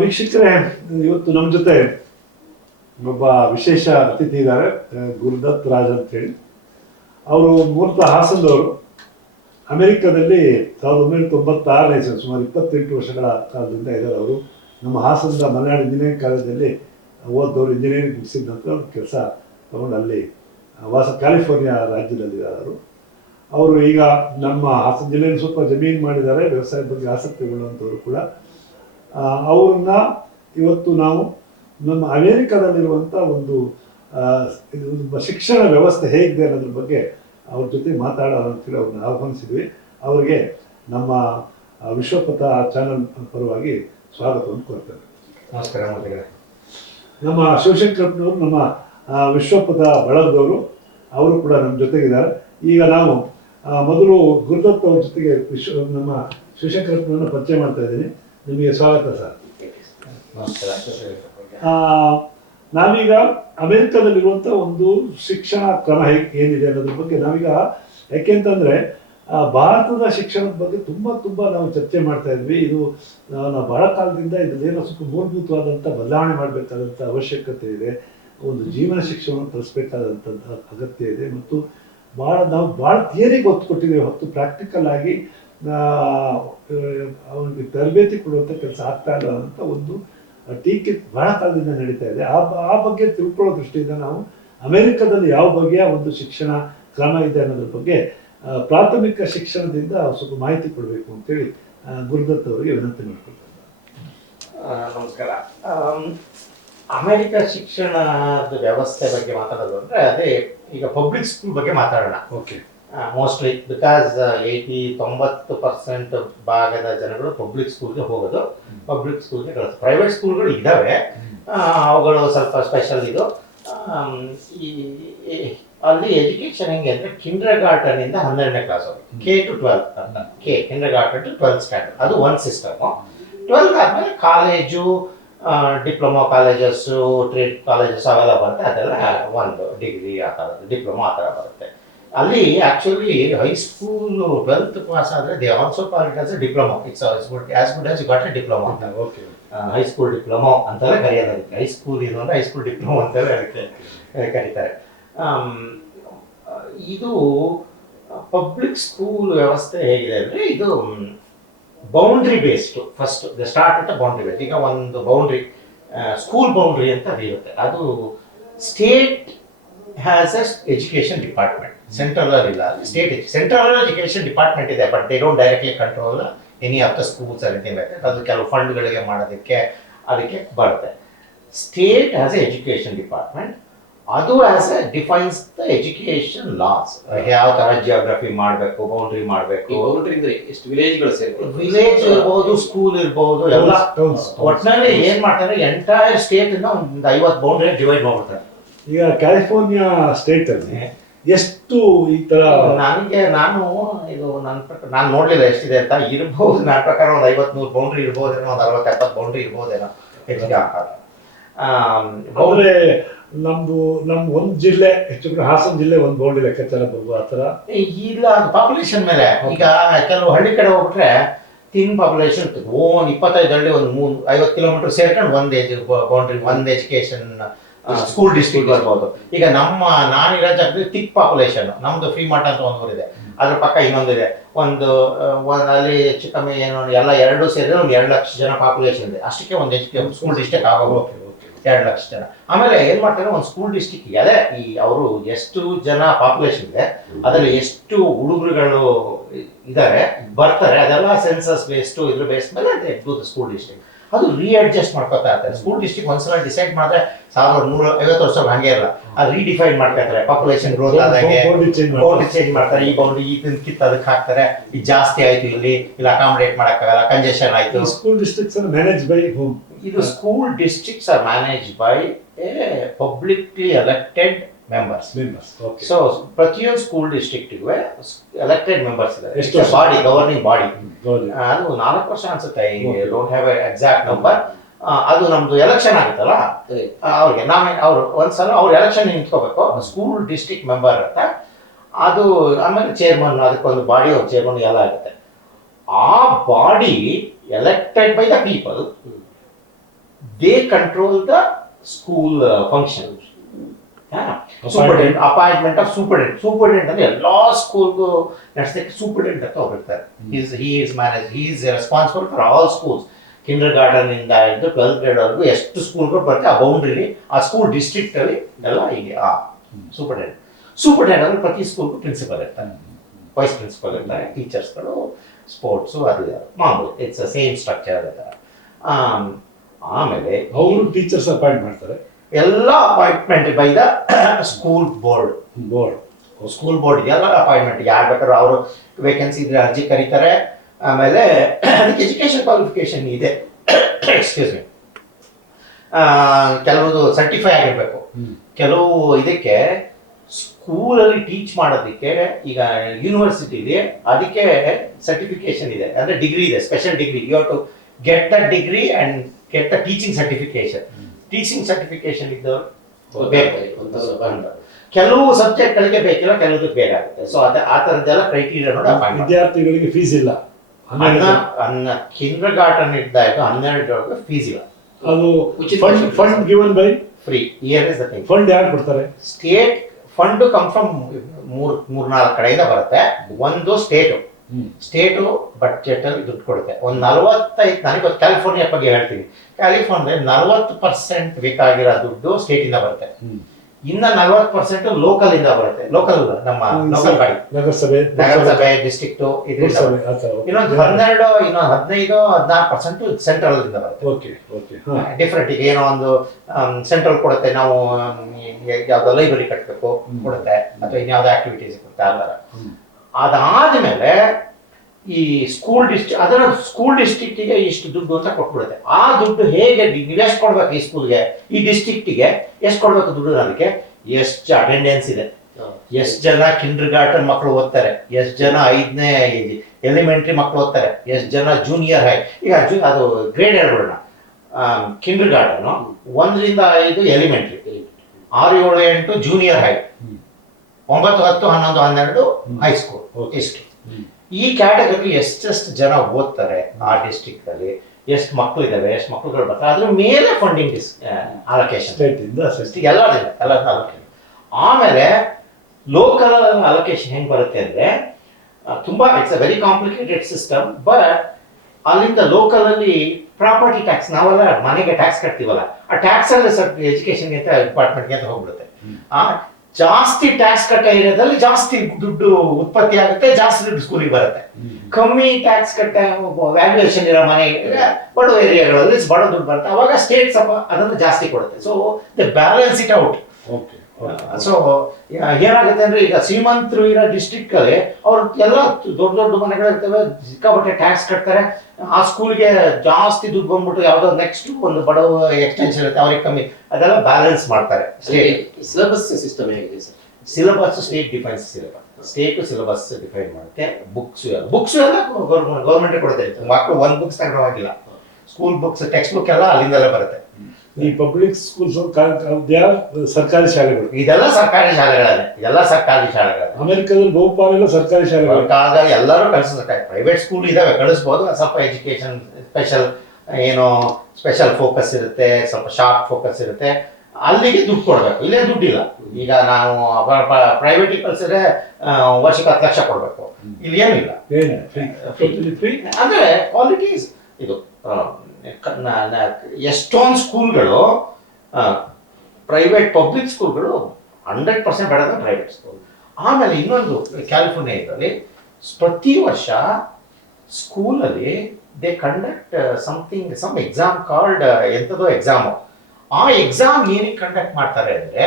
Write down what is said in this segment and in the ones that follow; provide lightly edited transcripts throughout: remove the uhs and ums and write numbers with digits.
ವೀಕ್ಷಕರೇ, ಇವತ್ತು ನಮ್ಮ ಜೊತೆ ಒಬ್ಬ ವಿಶೇಷ ಅತಿಥಿ ಇದ್ದಾರೆ, ಗುರುದತ್ ರಾಜ್ ಅಂತೇಳಿ. ಅವರು ಮೂಲತಃ ಹಾಸನದವರು. ಅಮೆರಿಕದಲ್ಲಿ 1996 ಸುಮಾರು 28 ವರ್ಷಗಳ ಕಾಲದಿಂದ ಇದ್ದಾರೆ. ಅವರು ನಮ್ಮ ಹಾಸನದ ಮಲೆನಾಡು ಇಂಜಿನಿಯರಿಂಗ್ ಕಾಲೇಜಲ್ಲಿ ಓದೋರು, ಇಂಜಿನಿಯರಿಂಗ್ ಮುಗಿಸಿದ ನಂತರ ಕೆಲಸ ತಗೊಂಡು ಅಲ್ಲಿ ಕ್ಯಾಲಿಫೋರ್ನಿಯಾ ರಾಜ್ಯದಲ್ಲಿದ್ದಾರೆ. ಅವರು ಈಗ ನಮ್ಮ ಹಾಸನ ಜಿಲ್ಲೆಯಲ್ಲಿ ಸ್ವಲ್ಪ ಜಮೀನು ಮಾಡಿದ್ದಾರೆ, ವ್ಯವಸಾಯದ ಬಗ್ಗೆ ಆಸಕ್ತಿ ಉಳ್ಳಂಥವ್ರು ಕೂಡ. ಅವ್ರನ್ನ ಇವತ್ತು ನಾವು ನಮ್ಮ ಅಮೇರಿಕಾದಲ್ಲಿರುವಂಥ ಒಂದು ಶಿಕ್ಷಣ ವ್ಯವಸ್ಥೆ ಹೇಗಿದೆ ಅನ್ನೋದ್ರ ಬಗ್ಗೆ ಅವ್ರ ಜೊತೆ ಮಾತಾಡೋಣ ಅಂತೇಳಿ ಅವ್ರನ್ನ ಆಹ್ವಾನಿಸಿದ್ವಿ. ಅವರಿಗೆ ನಮ್ಮ ವಿಶ್ವಪಥ ಚಾನಲ್ ಪರವಾಗಿ ಸ್ವಾಗತವನ್ನು ಕೋರ್ತೇವೆ. ನಮಸ್ಕಾರ. ನಮ್ಮ ಶಿವಶಂಕರಪ್ಪನವರು ನಮ್ಮ ವಿಶ್ವಪಥ ಬಳಗದವರು, ಅವರು ಕೂಡ ನಮ್ಮ ಜೊತೆಗಿದ್ದಾರೆ. ಈಗ ನಾವು ಮೊದಲು ಗುರುದತ್ ಅವ್ರ ಜೊತೆಗೆ ನಮ್ಮ ಶಿವಶಂಕರಪ್ಪನವ್ರನ್ನ ಪರಿಚಯ ಮಾಡ್ತಾ ಇದ್ದೀನಿ. ನಿಮಗೆ ಸ್ವಾಗತ ಸರ್. ನಾವೀಗ ಅಮೆರಿಕದಲ್ಲಿರುವಂಥ ಒಂದು ಶಿಕ್ಷಣ ಕ್ರಮ ಏನಿದೆ ಅನ್ನೋದ್ರ ಬಗ್ಗೆ ನಾವೀಗ, ಯಾಕೆಂತಂದರೆ ಭಾರತದ ಶಿಕ್ಷಣದ ಬಗ್ಗೆ ತುಂಬ ನಾವು ಚರ್ಚೆ ಮಾಡ್ತಾ ಇದ್ವಿ. ಇದು ನಾವು ಬಹಳ ಕಾಲದಿಂದ ಇದನ್ನೇನೋ ಸ್ವಲ್ಪ ಮೂಲಭೂತವಾದಂಥ ಬದಲಾವಣೆ ಮಾಡಬೇಕಾದಂಥ ಅವಶ್ಯಕತೆ ಇದೆ. ಒಂದು ಜೀವನ ಶಿಕ್ಷಣವನ್ನು ತರಿಸ್ಬೇಕಾದಂಥ ಅಗತ್ಯ ಇದೆ. ಮತ್ತು ನಾವು ಭಾಳ ಥಿಯರಿಗೆ ಒತ್ತು ಕೊಟ್ಟಿದ್ದೇವೆ ಹೊತ್ತು ಪ್ರಾಕ್ಟಿಕಲ್ ಆಗಿ ಅವ್ರಿಗೆ ತರಬೇತಿ ಕೊಡುವಂಥ ಕೆಲಸ ಆಗ್ತಾ ಇಲ್ಲ ಅಂತ ಒಂದು ಟೀಕೆ ಬಹಳ ಕಾಲದಿಂದ ನಡೀತಾ ಇದೆ. ಆ ಬಗ್ಗೆ ತಿಳ್ಕೊಳ್ಳೋ ದೃಷ್ಟಿಯಿಂದ ನಾವು ಅಮೆರಿಕದಲ್ಲಿ ಯಾವ ಬಗೆಯ ಒಂದು ಶಿಕ್ಷಣ ಕ್ರಮ ಇದೆ ಅನ್ನೋದ್ರ ಬಗ್ಗೆ ಪ್ರಾಥಮಿಕ ಶಿಕ್ಷಣದಿಂದ ಸ್ವಲ್ಪ ಮಾಹಿತಿ ಕೊಡಬೇಕು ಅಂತೇಳಿ ಗುರುದತ್ ಅವರಿಗೆ ವಿನಂತಿ ಮಾಡ್ಕೊಳ್ತಾರೆ. ನಮಸ್ಕಾರ. ಅಮೆರಿಕ ಶಿಕ್ಷಣದ ವ್ಯವಸ್ಥೆ ಬಗ್ಗೆ ಮಾತಾಡೋದು ಅಂದರೆ ಅದೇ ಈಗ ಪಬ್ಲಿಕ್ ಸ್ಕೂಲ್ ಬಗ್ಗೆ ಮಾತಾಡೋಣ. ಓಕೆ. ಮೋಸ್ಟ್ಲಿ ಬಿಕಾಸ್ 90% ಭಾಗದ ಜನಗಳು ಪಬ್ಲಿಕ್ ಸ್ಕೂಲ್ಗೆ ಹೋಗೋದು, ಪಬ್ಲಿಕ್ ಸ್ಕೂಲ್ಗೆ ಕಳಿಸ್ತಾರೆ. ಪ್ರೈವೇಟ್ ಸ್ಕೂಲ್ಗಳು ಇದ್ದಾವೆ, ಅವುಗಳು ಸ್ವಲ್ಪ ಸ್ಪೆಷಲ್. ಇದು ಅಲ್ಲಿ ಎಜುಕೇಷನ್ ಹೆಂಗೆ ಅಂದರೆ ಕಿಂಡರ್ ಗಾರ್ಟನಿಂದ 12ನೇ ಕ್ಲಾಸ್ K to 12 ಅಂತ. ಕಿಂಡರ್ ಗಾರ್ಟನ್ ಟು 12th ಸ್ಟ್ಯಾಂಡರ್ಡ್, ಅದು ಒಂದು ಸಿಸ್ಟಮು. 12th ಆದಮೇಲೆ college, diploma colleges, trade colleges ಅವೆಲ್ಲ ಬರುತ್ತೆ. ಅದೆಲ್ಲ ಒಂದು ಡಿಗ್ರಿ ಆ ಥರ, ಡಿಪ್ಲೊಮಾ ಆ ಥರ ಬರುತ್ತೆ. ಅಲ್ಲಿ ಆ್ಯಕ್ಚುಲಿ ಹೈಸ್ಕೂಲ್ 12th ಪಾಸ್ ಆದರೆ they also call it as a diploma. It's as good as you got a diploma ಅಂತ. ಓಕೆ. ಹೈಸ್ಕೂಲ್ ಡಿಪ್ಲೊಮಾ ಅಂತಲೇ ಕರೆಯೋದು ಅದಕ್ಕೆ. ಹೈಸ್ಕೂಲ್ ಇದು ಅಂದರೆ ಹೈಸ್ಕೂಲ್ ಡಿಪ್ಲೊಮಾ ಅಂತಲೇ ಅದಕ್ಕೆ ಕರೀತಾರೆ. ಇದು ಪಬ್ಲಿಕ್ ಸ್ಕೂಲ್ ವ್ಯವಸ್ಥೆ ಹೇಗಿದೆ ಅಂದರೆ ಇದು boundary based. First the start ಅಂತ ಬೌಂಡ್ರಿ ಬೇಸ್ಡ್. ಈಗ ಒಂದು ಬೌಂಡ್ರಿ, ಸ್ಕೂಲ್ ಬೌಂಡ್ರಿ ಅಂತ ಅದು ಇರುತ್ತೆ. ಅದು state has a education department. Central ಇಲ್ಲ, ಸೆಂಟ್ರಲ್ ಎಜುಕೇಷನ್ ಡಿಪಾರ್ಟ್ಮೆಂಟ್ ಇದೆ, but they don't directly control any of the schools anything like that. ಅದು ಕೆಲವು ಫಂಡ್ಗಳಿಗೆ ಮಾಡೋದಕ್ಕೆ ಅದಕ್ಕೆ ಬರುತ್ತೆ. State has a education department. ಅದು as a defines the education laws. ಯಾವ ಥರ ಜಿಯೋಗ್ರಫಿ ಮಾಡಬೇಕು, ಬೌಂಡ್ರಿ ಮಾಡಬೇಕು. ಎಷ್ಟು ವಿಲೇಜ್ಗಳು ಸೇರ್ಬೋದು, ವಿಲೇಜ್ ಇರ್ಬೋದು, ಸ್ಕೂಲ್ ಇರ್ಬೋದು, ಎಲ್ಲ ಒಟ್ಟಿನಲ್ಲಿ ಏನು ಮಾಡ್ತಾರೆ, ಎಂಟೈರ್ ಸ್ಟೇಟನ್ನ ಒಂದು 50 ಬೌಂಡ್ರಿ ಡಿವೈಡ್ ಮಾಡ್ಬಿಡ್ತಾರೆ. ಈಗ ಕ್ಯಾಲಿಫೋರ್ನಿಯಾ ಸ್ಟೇಟಲ್ಲಿ ಎಷ್ಟು ಈ ಥರ? ನಾನು ಇದು ನನ್ನ ಪ್ರಕಾರ ನಾನು ನೋಡಲಿಲ್ಲ ಎಷ್ಟಿದೆ ಅಂತ. ಇರ್ಬೋದು, ನನ್ನ ಪ್ರಕಾರ ಒಂದು 50-100 ಬೌಂಡ್ರಿ ಇರ್ಬೋದೇನೋ, ಒಂದು 60-70 ಬೌಂಡ್ರಿ ಇರ್ಬೋದೇನೋ, ಹೆಚ್ಚಿಗೆ ಆಗ್ತದೆ. ಆದರೆ ನಮ್ಮ ಒಂದು ಜಿಲ್ಲೆ ಹೆಚ್ಚು ಹಾಸನ ಜಿಲ್ಲೆ ಒಂದು ಬೌಂಡ್ರಿ ಲೆಕ್ಕಾಚಾರ ಬರ್ಬೋದು ಆ ಥರ ಇಲ್ಲ. ಅದು ಪಾಪ್ಯುಲೇಷನ್ ಮೇಲೆ. ಈಗ ಕೆಲವು ಹಳ್ಳಿ ಕಡೆ ಹೋಗ್ಬಿಟ್ರೆ ತಿನ್ ಪಾಪ್ಯುಲೇಷನ್ 25 ಹಳ್ಳಿ ಒಂದು 50 ಕಿಲೋಮೀಟರ್ ಸೇರ್ಕೊಂಡು ಒಂದು ಏಜ್ ಬೌಂಡ್ರಿ, ಒಂದು ಎಜುಕೇಷನ್ ಸ್ಕೂಲ್ ಡಿಸ್ಟ್ರಿಕ್ಟ್ ಬರ್ಬೋದು. ಈಗ ನಾನಿರೋ ಜಾಗದಲ್ಲಿ ತಿಕ್ ಪಾಪ್ಯುಲೇಷನ್. ನಮ್ದು ಫ್ರೀ ಮಾರ್ಟ್ ಅಂತ ಒಂದು ಊರಿದೆ, ಅದ್ರ ಪಕ್ಕ ಇನ್ನೊಂದಿದೆ. ಒಂದು ಅಲ್ಲಿ ಹೆಚ್ಚು ಕಮ್ಮಿ ಏನು ಎಲ್ಲ ಎರಡೂ ಸೇರಿದ್ರೆ ಒಂದು 2 ಲಕ್ಷ ಜನ ಪಾಪ್ಯುಲೇಷನ್ ಇದೆ. ಅಷ್ಟಕ್ಕೆ ಒಂದು ಸ್ಕೂಲ್ ಡಿಸ್ಟ್ರಿಕ್ಟ್ ಆಗೋದು 2 ಲಕ್ಷ ಜನ. ಆಮೇಲೆ ಏನು ಮಾಡ್ತಾರೆ, ಒಂದು ಸ್ಕೂಲ್ ಡಿಸ್ಟ್ರಿಕ್ಟ್ಗೆ ಅದೇ ಈ ಅವರು ಎಷ್ಟು ಜನ ಪಾಪ್ಯುಲೇಷನ್ ಇದೆ, ಅದರಲ್ಲಿ ಎಷ್ಟು ಹುಡುಗರುಗಳು ಇದ್ದಾರೆ ಬರ್ತಾರೆ, ಅದೆಲ್ಲ ಸೆನ್ಸಸ್ ಬೇಸ್ಡು ಇದ್ರ ಬೇಸ್ ಮೇಲೆ ಅದೇ ಸ್ಕೂಲ್ ಡಿಸ್ಟ್ರಿಕ್ಟ್. ಅದು ರೀಅಡ್ಜಸ್ಟ್ ಮಾಡ್ಕೊತಾ ಇರ್ತಾರೆ. ಸ್ಕೂಲ್ ಡಿಸ್ಟ್ರಿಕ್ಟ್ ಒಂದ್ಸಲ ಡಿಸೈಡ್ ಮಾಡಿದ್ರೆ 1150 ವರ್ಷ ಹಂಗೆ ಇರಲ್ಲ, ಅದು ರೀಡಿಫೈನ್ ಮಾಡ್ಕೊತಾರೆ. ಪಾಪ್ಯುಲೇಷನ್ ಗ್ರೋತ್ ಆದಂಗೆ ಬೌಂಡ್ರಿ ಚೇಂಜ್ ಮಾಡ್ತಾರೆ. ಈ ಬೌಂಡ್ರಿ ಇದನ್ನ ಕಿತ್ತು ಅದಕ್ಕೆ ಹಾಕ್ತಾರೆ. ಇದು ಜಾಸ್ತಿ ಆಯ್ತು, ಇಲ್ಲಿ ಅಕಾಮಿಡೇಟ್ ಮಾಡೋಕ್ಕಾಗಲ್ಲ, ಕಂಜೆಷನ್ ಆಯ್ತು. School districts are manage by whom? ಇದು school districts are manage by a publicly elected members. So ಪ್ರತಿಯೊಂದು ಸ್ಕೂಲ್ ಡಿಸ್ಟ್ರಿಕ್ಟಿಗೂ ಎಲೆಕ್ಟೆಡ್ ಮೆಂಬರ್ಸ್ ಇದ್ದಾರೆ. Body, governing body. ಅದು 4 ವರ್ಷ ಅನ್ಸುತ್ತೆ. I don't have a exact number. ಅದು ನಮ್ದು ಎಲೆಕ್ಷನ್ ಆಗುತ್ತಲ್ಲ, ಅವ್ರಿಗೆ ಅವರು ಒಂದ್ಸಲ ಅವ್ರು ಎಲೆಕ್ಷನ್ ನಿಂತ್ಕೋಬೇಕು. ಸ್ಕೂಲ್ ಡಿಸ್ಟ್ರಿಕ್ಟ್ ಮೆಂಬರ್ ಅಂತ ಅದು. ಆಮೇಲೆ ಚೇರ್ಮನ್, ಅದಕ್ಕೊಂದು ಬಾಡಿ, ಒಂದು ಚೇರ್ಮನ್ ಎಲ್ಲ ಆಗುತ್ತೆ. ಆ body elected by the people they control the school function. Superintendent appointment of superintendent ಅಂದ್ರೆ ಎಲ್ಲಾ ಸ್ಕೂಲ್ಗೂ ನಡೆಸಕ್ಕೆ ಸೂಪರ್ಡೆಂಟ್ ಅಂತ ಹೋಗಿರ್ತಾರೆ. He is responsible for all schools. Kinder garden ಇಂದ ಇದ್ದು 12th ಗ್ರೇಡ್ ವರೆಗೂ ಎಷ್ಟು ಸ್ಕೂಲ್ಗಳು ಬರುತ್ತೆ ಆ ಬೌಂಡ್ರಿಲಿ, ಆ ಸ್ಕೂಲ್ ಡಿಸ್ಟ್ರಿಕ್ಟ್ ಅಲ್ಲಿ ಎಲ್ಲ ಹೀಗೆ ಸೂಪರ್ಡೆಂಟ್ ಅಂದ್ರೆ ಪ್ರತಿ ಸ್ಕೂಲ್ಗೂ ಪ್ರಿನ್ಸಿಪಲ್ ಇರ್ತಾರೆ, ವೈಸ್ ಪ್ರಿನ್ಸಿಪಲ್ ಇರ್ತಾರೆ, ಟೀಚರ್ಸ್ಗಳು, ಸ್ಪೋರ್ಟ್ಸು, ಅದು ಮಾಮೂಲಿ ಇಟ್ಸ್ ಸೇಮ್ ಸ್ಟ್ರಕ್ಚರ್. ಆಮೇಲೆ ಅವರು ಟೀಚರ್ಸ್ ಅಪಾಯಿಂಟ್ ಮಾಡ್ತಾರೆ, ಎಲ್ಲ appointment by the school board. School board ಎಲ್ಲ ಅಪಾಯಿಂಟ್ಮೆಂಟ್ ಯಾರು ಬೇಕಾದ್ರೂ ಅವರು ವೇಕೆನ್ಸಿ ಇದ್ರೆ ಅರ್ಜಿ ಕರೀತಾರೆ. ಆಮೇಲೆ ಅದಕ್ಕೆ ಎಜುಕೇಶನ್ ಕ್ವಾಲಿಫಿಕೇಶನ್ ಇದೆ, ಎಕ್ಸ್ಕ್ಯೂಸ್ ಮಿ, ಕೆಲವೊಂದು ಸರ್ಟಿಫೈ ಆಗಿರ್ಬೇಕು. ಕೆಲವು ಇದಕ್ಕೆ ಸ್ಕೂಲಲ್ಲಿ ಟೀಚ್ ಮಾಡೋದಕ್ಕೆ ಈಗ ಯೂನಿವರ್ಸಿಟಿಲಿ ಅದಕ್ಕೆ ಸರ್ಟಿಫಿಕೇಶನ್ ಇದೆ, ಅಂದ್ರೆ ಡಿಗ್ರಿ ಇದೆ, special degree. You have to get the degree and get the teaching certification. Teaching certification ಇದ್ದವರು ಬೇಕು, ಕೆಲವು ಸಬ್ಜೆಕ್ಟ್ಗಳಿಗೆ ಬೇಕಿಲ್ಲ, ಕೆಲವಕ್ಕೆ ಬೇಕಾಗುತ್ತೆ. ಸೊ ಆ ಥರದ್ದೆಲ್ಲ ಕ್ರೈಟೀರಿಯಾ ನೋಡಿ ವಿದ್ಯಾರ್ಥಿಗಳಿಗೆ ಫೀಸ್ ಇಲ್ಲ. ಕಿಂಡರ್ ಗಾರ್ಡನ್ ಇದ್ದಾಗ 12 ಫೀಸ್ ಇಲ್ಲ, ಅದು fund given by free. Year is the thing. Fund ಯಾರು ಕೊಡ್ತಾರೆ? ಸ್ಟೇಟ್ ಫಂಡ್ ಕಮ್ ಫ್ರಮ್ 3-4 ಕಡೆಯಿಂದ ಬರುತ್ತೆ. ಒಂದು ಸ್ಟೇಟು ಬಡ್ಜೆಟ್ ಅಲ್ಲಿ ದುಡ್ಡು ಕೊಡುತ್ತೆ. ಒಂದು 45, ನನಗೆ ಕ್ಯಾಲಿಫೋರ್ನಿಯಾ ಬಗ್ಗೆ ಹೇಳ್ತೀನಿ. ಕ್ಯಾಲಿಫೋರ್ನಿಯಾ 40% ಬೇಕಾಗಿರೋ ದುಡ್ಡು ಸ್ಟೇಟ್ ಇಂದ ಬರುತ್ತೆ, ಇನ್ನ 40% ಲೋಕಲ್ ಇಂದ ಬರುತ್ತೆ. ಲೋಕಲ್ ನಮ್ಮ ಲೋಕಲ್ ಗಾಡಿ, ನಗರಸಭೆ, ಡಿಸ್ಟ್ರಿಕ್ಟ್, ಇದರಿಂದ ಇನ್ನೊಂದು 12, ಇನ್ನೊಂದು 15-16% ಸೆಂಟ್ರಲ್ ಇಂದ ಬರುತ್ತೆ. ಡಿಫ್ರೆಂಟ್. ಈಗ ಏನೋ ಒಂದು ಸೆಂಟ್ರಲ್ ಕೊಡುತ್ತೆ, ನಾವು ಯಾವ್ದೋ ಲೈಬ್ರರಿ ಕಟ್ಟಬೇಕು ಕೊಡುತ್ತೆ, ಅಥವಾ ಇನ್ಯಾವುದೋ ಆಕ್ಟಿವಿಟೀಸ್ ಕೊಡುತ್ತೆ ಆ ಥರ. ಅದಾದ್ಮೇಲೆ ಈ ಸ್ಕೂಲ್ ಡಿಸ್ಟ್ರಿಕ್ಟಿಗೆ ಇಷ್ಟು ದುಡ್ಡು ಅಂತ ಕೊಟ್ಬಿಡುತ್ತೆ. ಆ ದುಡ್ಡು ಹೇಗೆ ನೀವು ಎಷ್ಟು ಕೊಡ್ಬೇಕು, ಈ ಸ್ಕೂಲ್ಗೆ, ಈ ಡಿಸ್ಟ್ರಿಕ್ಟಿಗೆ ಎಷ್ಟು ಕೊಡ್ಬೇಕು ದುಡ್ಡು, ಅದಕ್ಕೆ ಎಷ್ಟು ಅಟೆಂಡೆನ್ಸ್ ಇದೆ, ಎಷ್ಟು ಜನ ಕಿಂಡರ್ ಗಾರ್ಡನ್ ಮಕ್ಕಳು ಓದ್ತಾರೆ, ಎಷ್ಟು ಜನ 5ನೇ ಎಲಿಮೆಂಟ್ರಿ ಮಕ್ಕಳು ಓದ್ತಾರೆ, ಎಷ್ಟು ಜನ ಜೂನಿಯರ್ ಹೈ. ಈಗ ಅದು ಗ್ರೇಡ್ ಹೇಳ್ಬಿಡೋಣ. ಕಿಂಡರ್ ಗಾರ್ಡನ್ 1ರಿಂದ 5 ಎಲಿಮೆಂಟ್ರಿ, 6, 7, 8 ಜೂನಿಯರ್ ಹೈ, 9, 10, 11, 12 ಹೈಸ್ಕೂಲ್. ಇಷ್ಟು ಈ ಕ್ಯಾಟಗರಿ ಎಷ್ಟೆಷ್ಟು ಜನ ಓದ್ತಾರೆ ಆ ಡಿಸ್ಟ್ರಿಕ್ಟ್ ಅಲ್ಲಿ, ಎಷ್ಟು ಮಕ್ಕಳು ಇದಾವೆ, ಎಷ್ಟು ಮಕ್ಕಳುಗಳು ಬರ್ತಾರೆ, ಅದ್ರ ಮೇಲೆ ಫಂಡಿಂಗ್ ಅಲೋಕೇಶನ್ ಎಲ್ಲ. ಆಮೇಲೆ ಲೋಕಲ್ ಅಲೋಕೇಶನ್ ಹೆಂಗ್ ಬರುತ್ತೆ ಅಂದ್ರೆ ತುಂಬಾ it's a very complicated system. But ಅಲ್ಲಿಂದ ಲೋಕಲ್ ಅಲ್ಲಿ ಪ್ರಾಪರ್ಟಿ ಟ್ಯಾಕ್ಸ್, ನಾವೆಲ್ಲ ಮನೆಗೆ ಟ್ಯಾಕ್ಸ್ ಕಟ್ತೀವಲ್ಲ, ಆ ಟ್ಯಾಕ್ಸ್ ಅಲ್ಲಿ ಎಜುಕೇಶನ್ ಡಿಪಾರ್ಟ್ಮೆಂಟ್ಗೆ ಅಂತ ಹೋಗ್ಬಿಡುತ್ತೆ. ಜಾಸ್ತಿ ಟ್ಯಾಕ್ಸ್ ಕಟ್ಟ ಏರಿಯಾದಲ್ಲಿ ಜಾಸ್ತಿ ದುಡ್ಡು ಉತ್ಪತ್ತಿ ಆಗುತ್ತೆ, ಜಾಸ್ತಿ ದುಡ್ಡು ಸ್ಕೂಲಿಗೆ ಬರುತ್ತೆ. ಕಮ್ಮಿ ಟ್ಯಾಕ್ಸ್ ಕಟ್ಟ ವ್ಯಾಲ್ಯೂಯೇಷನ್ ಇರೋ ಮನೆ ಬಡ ಏರಿಯಾಗಳಲ್ಲಿ ಬಡ ದುಡ್ಡು ಬರುತ್ತೆ, ಅವಾಗ ಸ್ಟೇಟ್ ಸ್ವಲ್ಪ ಅದನ್ನು ಜಾಸ್ತಿ ಕೊಡುತ್ತೆ. So the balance it out. So ಏನಾಗುತ್ತೆ ಅಂದ್ರೆ ಈಗ ಶ್ರೀಮಂತರು ಇರೋ ಡಿಸ್ಟ್ರಿಕ್ಟ್ ಅಲ್ಲಿ ಅವ್ರು ಎಲ್ಲ ದೊಡ್ಡ ಮನೆಗಳಿರ್ತವೆ, ಸಿಕ್ಕಾಪಟ್ಟೆ ಟ್ಯಾಕ್ಸ್ ಕಟ್ತಾರೆ. ಆ ಸ್ಕೂಲ್ಗೆ ಜಾಸ್ತಿ ದುಡ್ಡು ಬಂದ್ಬಿಟ್ಟು ಯಾವ್ದೋ ನೆಕ್ಸ್ಟ್ ಒಂದು ಬಡವ ಎಕ್ಸ್ಟೆನ್ಷನ್ ಇರುತ್ತೆ, ಅವ್ರಿಗೆ ಕಮ್ಮಿ. ಅದೆಲ್ಲ ಬ್ಯಾಲೆನ್ಸ್ ಮಾಡ್ತಾರೆ. ಸಿಲೆಬಸ್ ಸಿಸ್ಟಮ್ ಹೇಗಿದೆ sir? Syllabus state defines syllabus, state syllabus define ಮಾಡುತ್ತೆ. ಬುಕ್ಸ್ ಎಲ್ಲ ಗೌರ್ಮೆಂಟ್ ಕೊಡುತ್ತೆ. ಮಕ್ಕಳು ಒಂದು ಬುಕ್ಸ್ ತಗೊಂಡೋಗಿಲ್ಲ, ಸ್ಕೂಲ್ ಬುಕ್ಸ್, ಟೆಕ್ಸ್ಟ್ ಬುಕ್ ಎಲ್ಲ ಅಲ್ಲಿಂದಲೇ ಬರುತ್ತೆ. ಈ ಪಬ್ಲಿಕ್ ಸ್ಕೂಲ್ಸ್ ಸರ್ಕಾರಿ ಶಾಲೆಗಳು, ಇದೆಲ್ಲ ಸರ್ಕಾರಿ ಶಾಲೆಗಳೇ. ಅಮೆರಿಕದಲ್ಲಿ ಬಹುಪಾಲೆಲ್ಲ ಸರ್ಕಾರಿ ಶಾಲೆಗಳು. ಎಲ್ಲರೂ ಕಳಿಸ್ತಾರೆ. ಪ್ರೈವೇಟ್ ಸ್ಕೂಲ್ ಇದಾವೆ, ಕಳಿಸ್ಬೋದು. ಸ್ವಲ್ಪ ಎಜುಕೇಶನ್ ಸ್ಪೆಷಲ್ ಫೋಕಸ್ ಇರುತ್ತೆ, ಸ್ವಲ್ಪ ಶಾರ್ಪ್ ಫೋಕಸ್ ಇರುತ್ತೆ. ಅಲ್ಲಿಗೆ ದುಡ್ಡು ಕೊಡ್ಬೇಕು, ಇಲ್ಲೇ ದುಡ್ಡಿಲ್ಲ. ಈಗ ನಾವು ಪ್ರೈವೇಟ್ ಕಳ್ಸಿದ್ರೆ ವರ್ಷಕ್ಕೆ 10 ಲಕ್ಷ ಕೊಡ್ಬೇಕು, ಇಲ್ಲಿ ಏನಿಲ್ಲ. ಅಂದ್ರೆ ಕ್ವಾಲಿಟೀಸ್ ಇದು. ಎಷ್ಟೊಂದು ಸ್ಕೂಲ್ಗಳು ಪ್ರೈವೇಟ್ ಪಬ್ಲಿಕ್ ಸ್ಕೂಲ್ಗಳು 100% ಬೆಳೆದ ಪ್ರೈವೇಟ್ ಸ್ಕೂಲ್. ಆಮೇಲೆ ಇನ್ನೊಂದು ಕ್ಯಾಲಿಫೋರ್ನಿಯಾ ಇದರಲ್ಲಿ ಪ್ರತಿ ವರ್ಷ ಸ್ಕೂಲಲ್ಲಿ they conduct some exam called ಎಂಥದೋ ಎಕ್ಸಾಮು. ಆ ಎಕ್ಸಾಮ್ ಏನಕ್ಕೆ ಕಂಡಕ್ಟ್ ಮಾಡ್ತಾರೆ ಅಂದ್ರೆ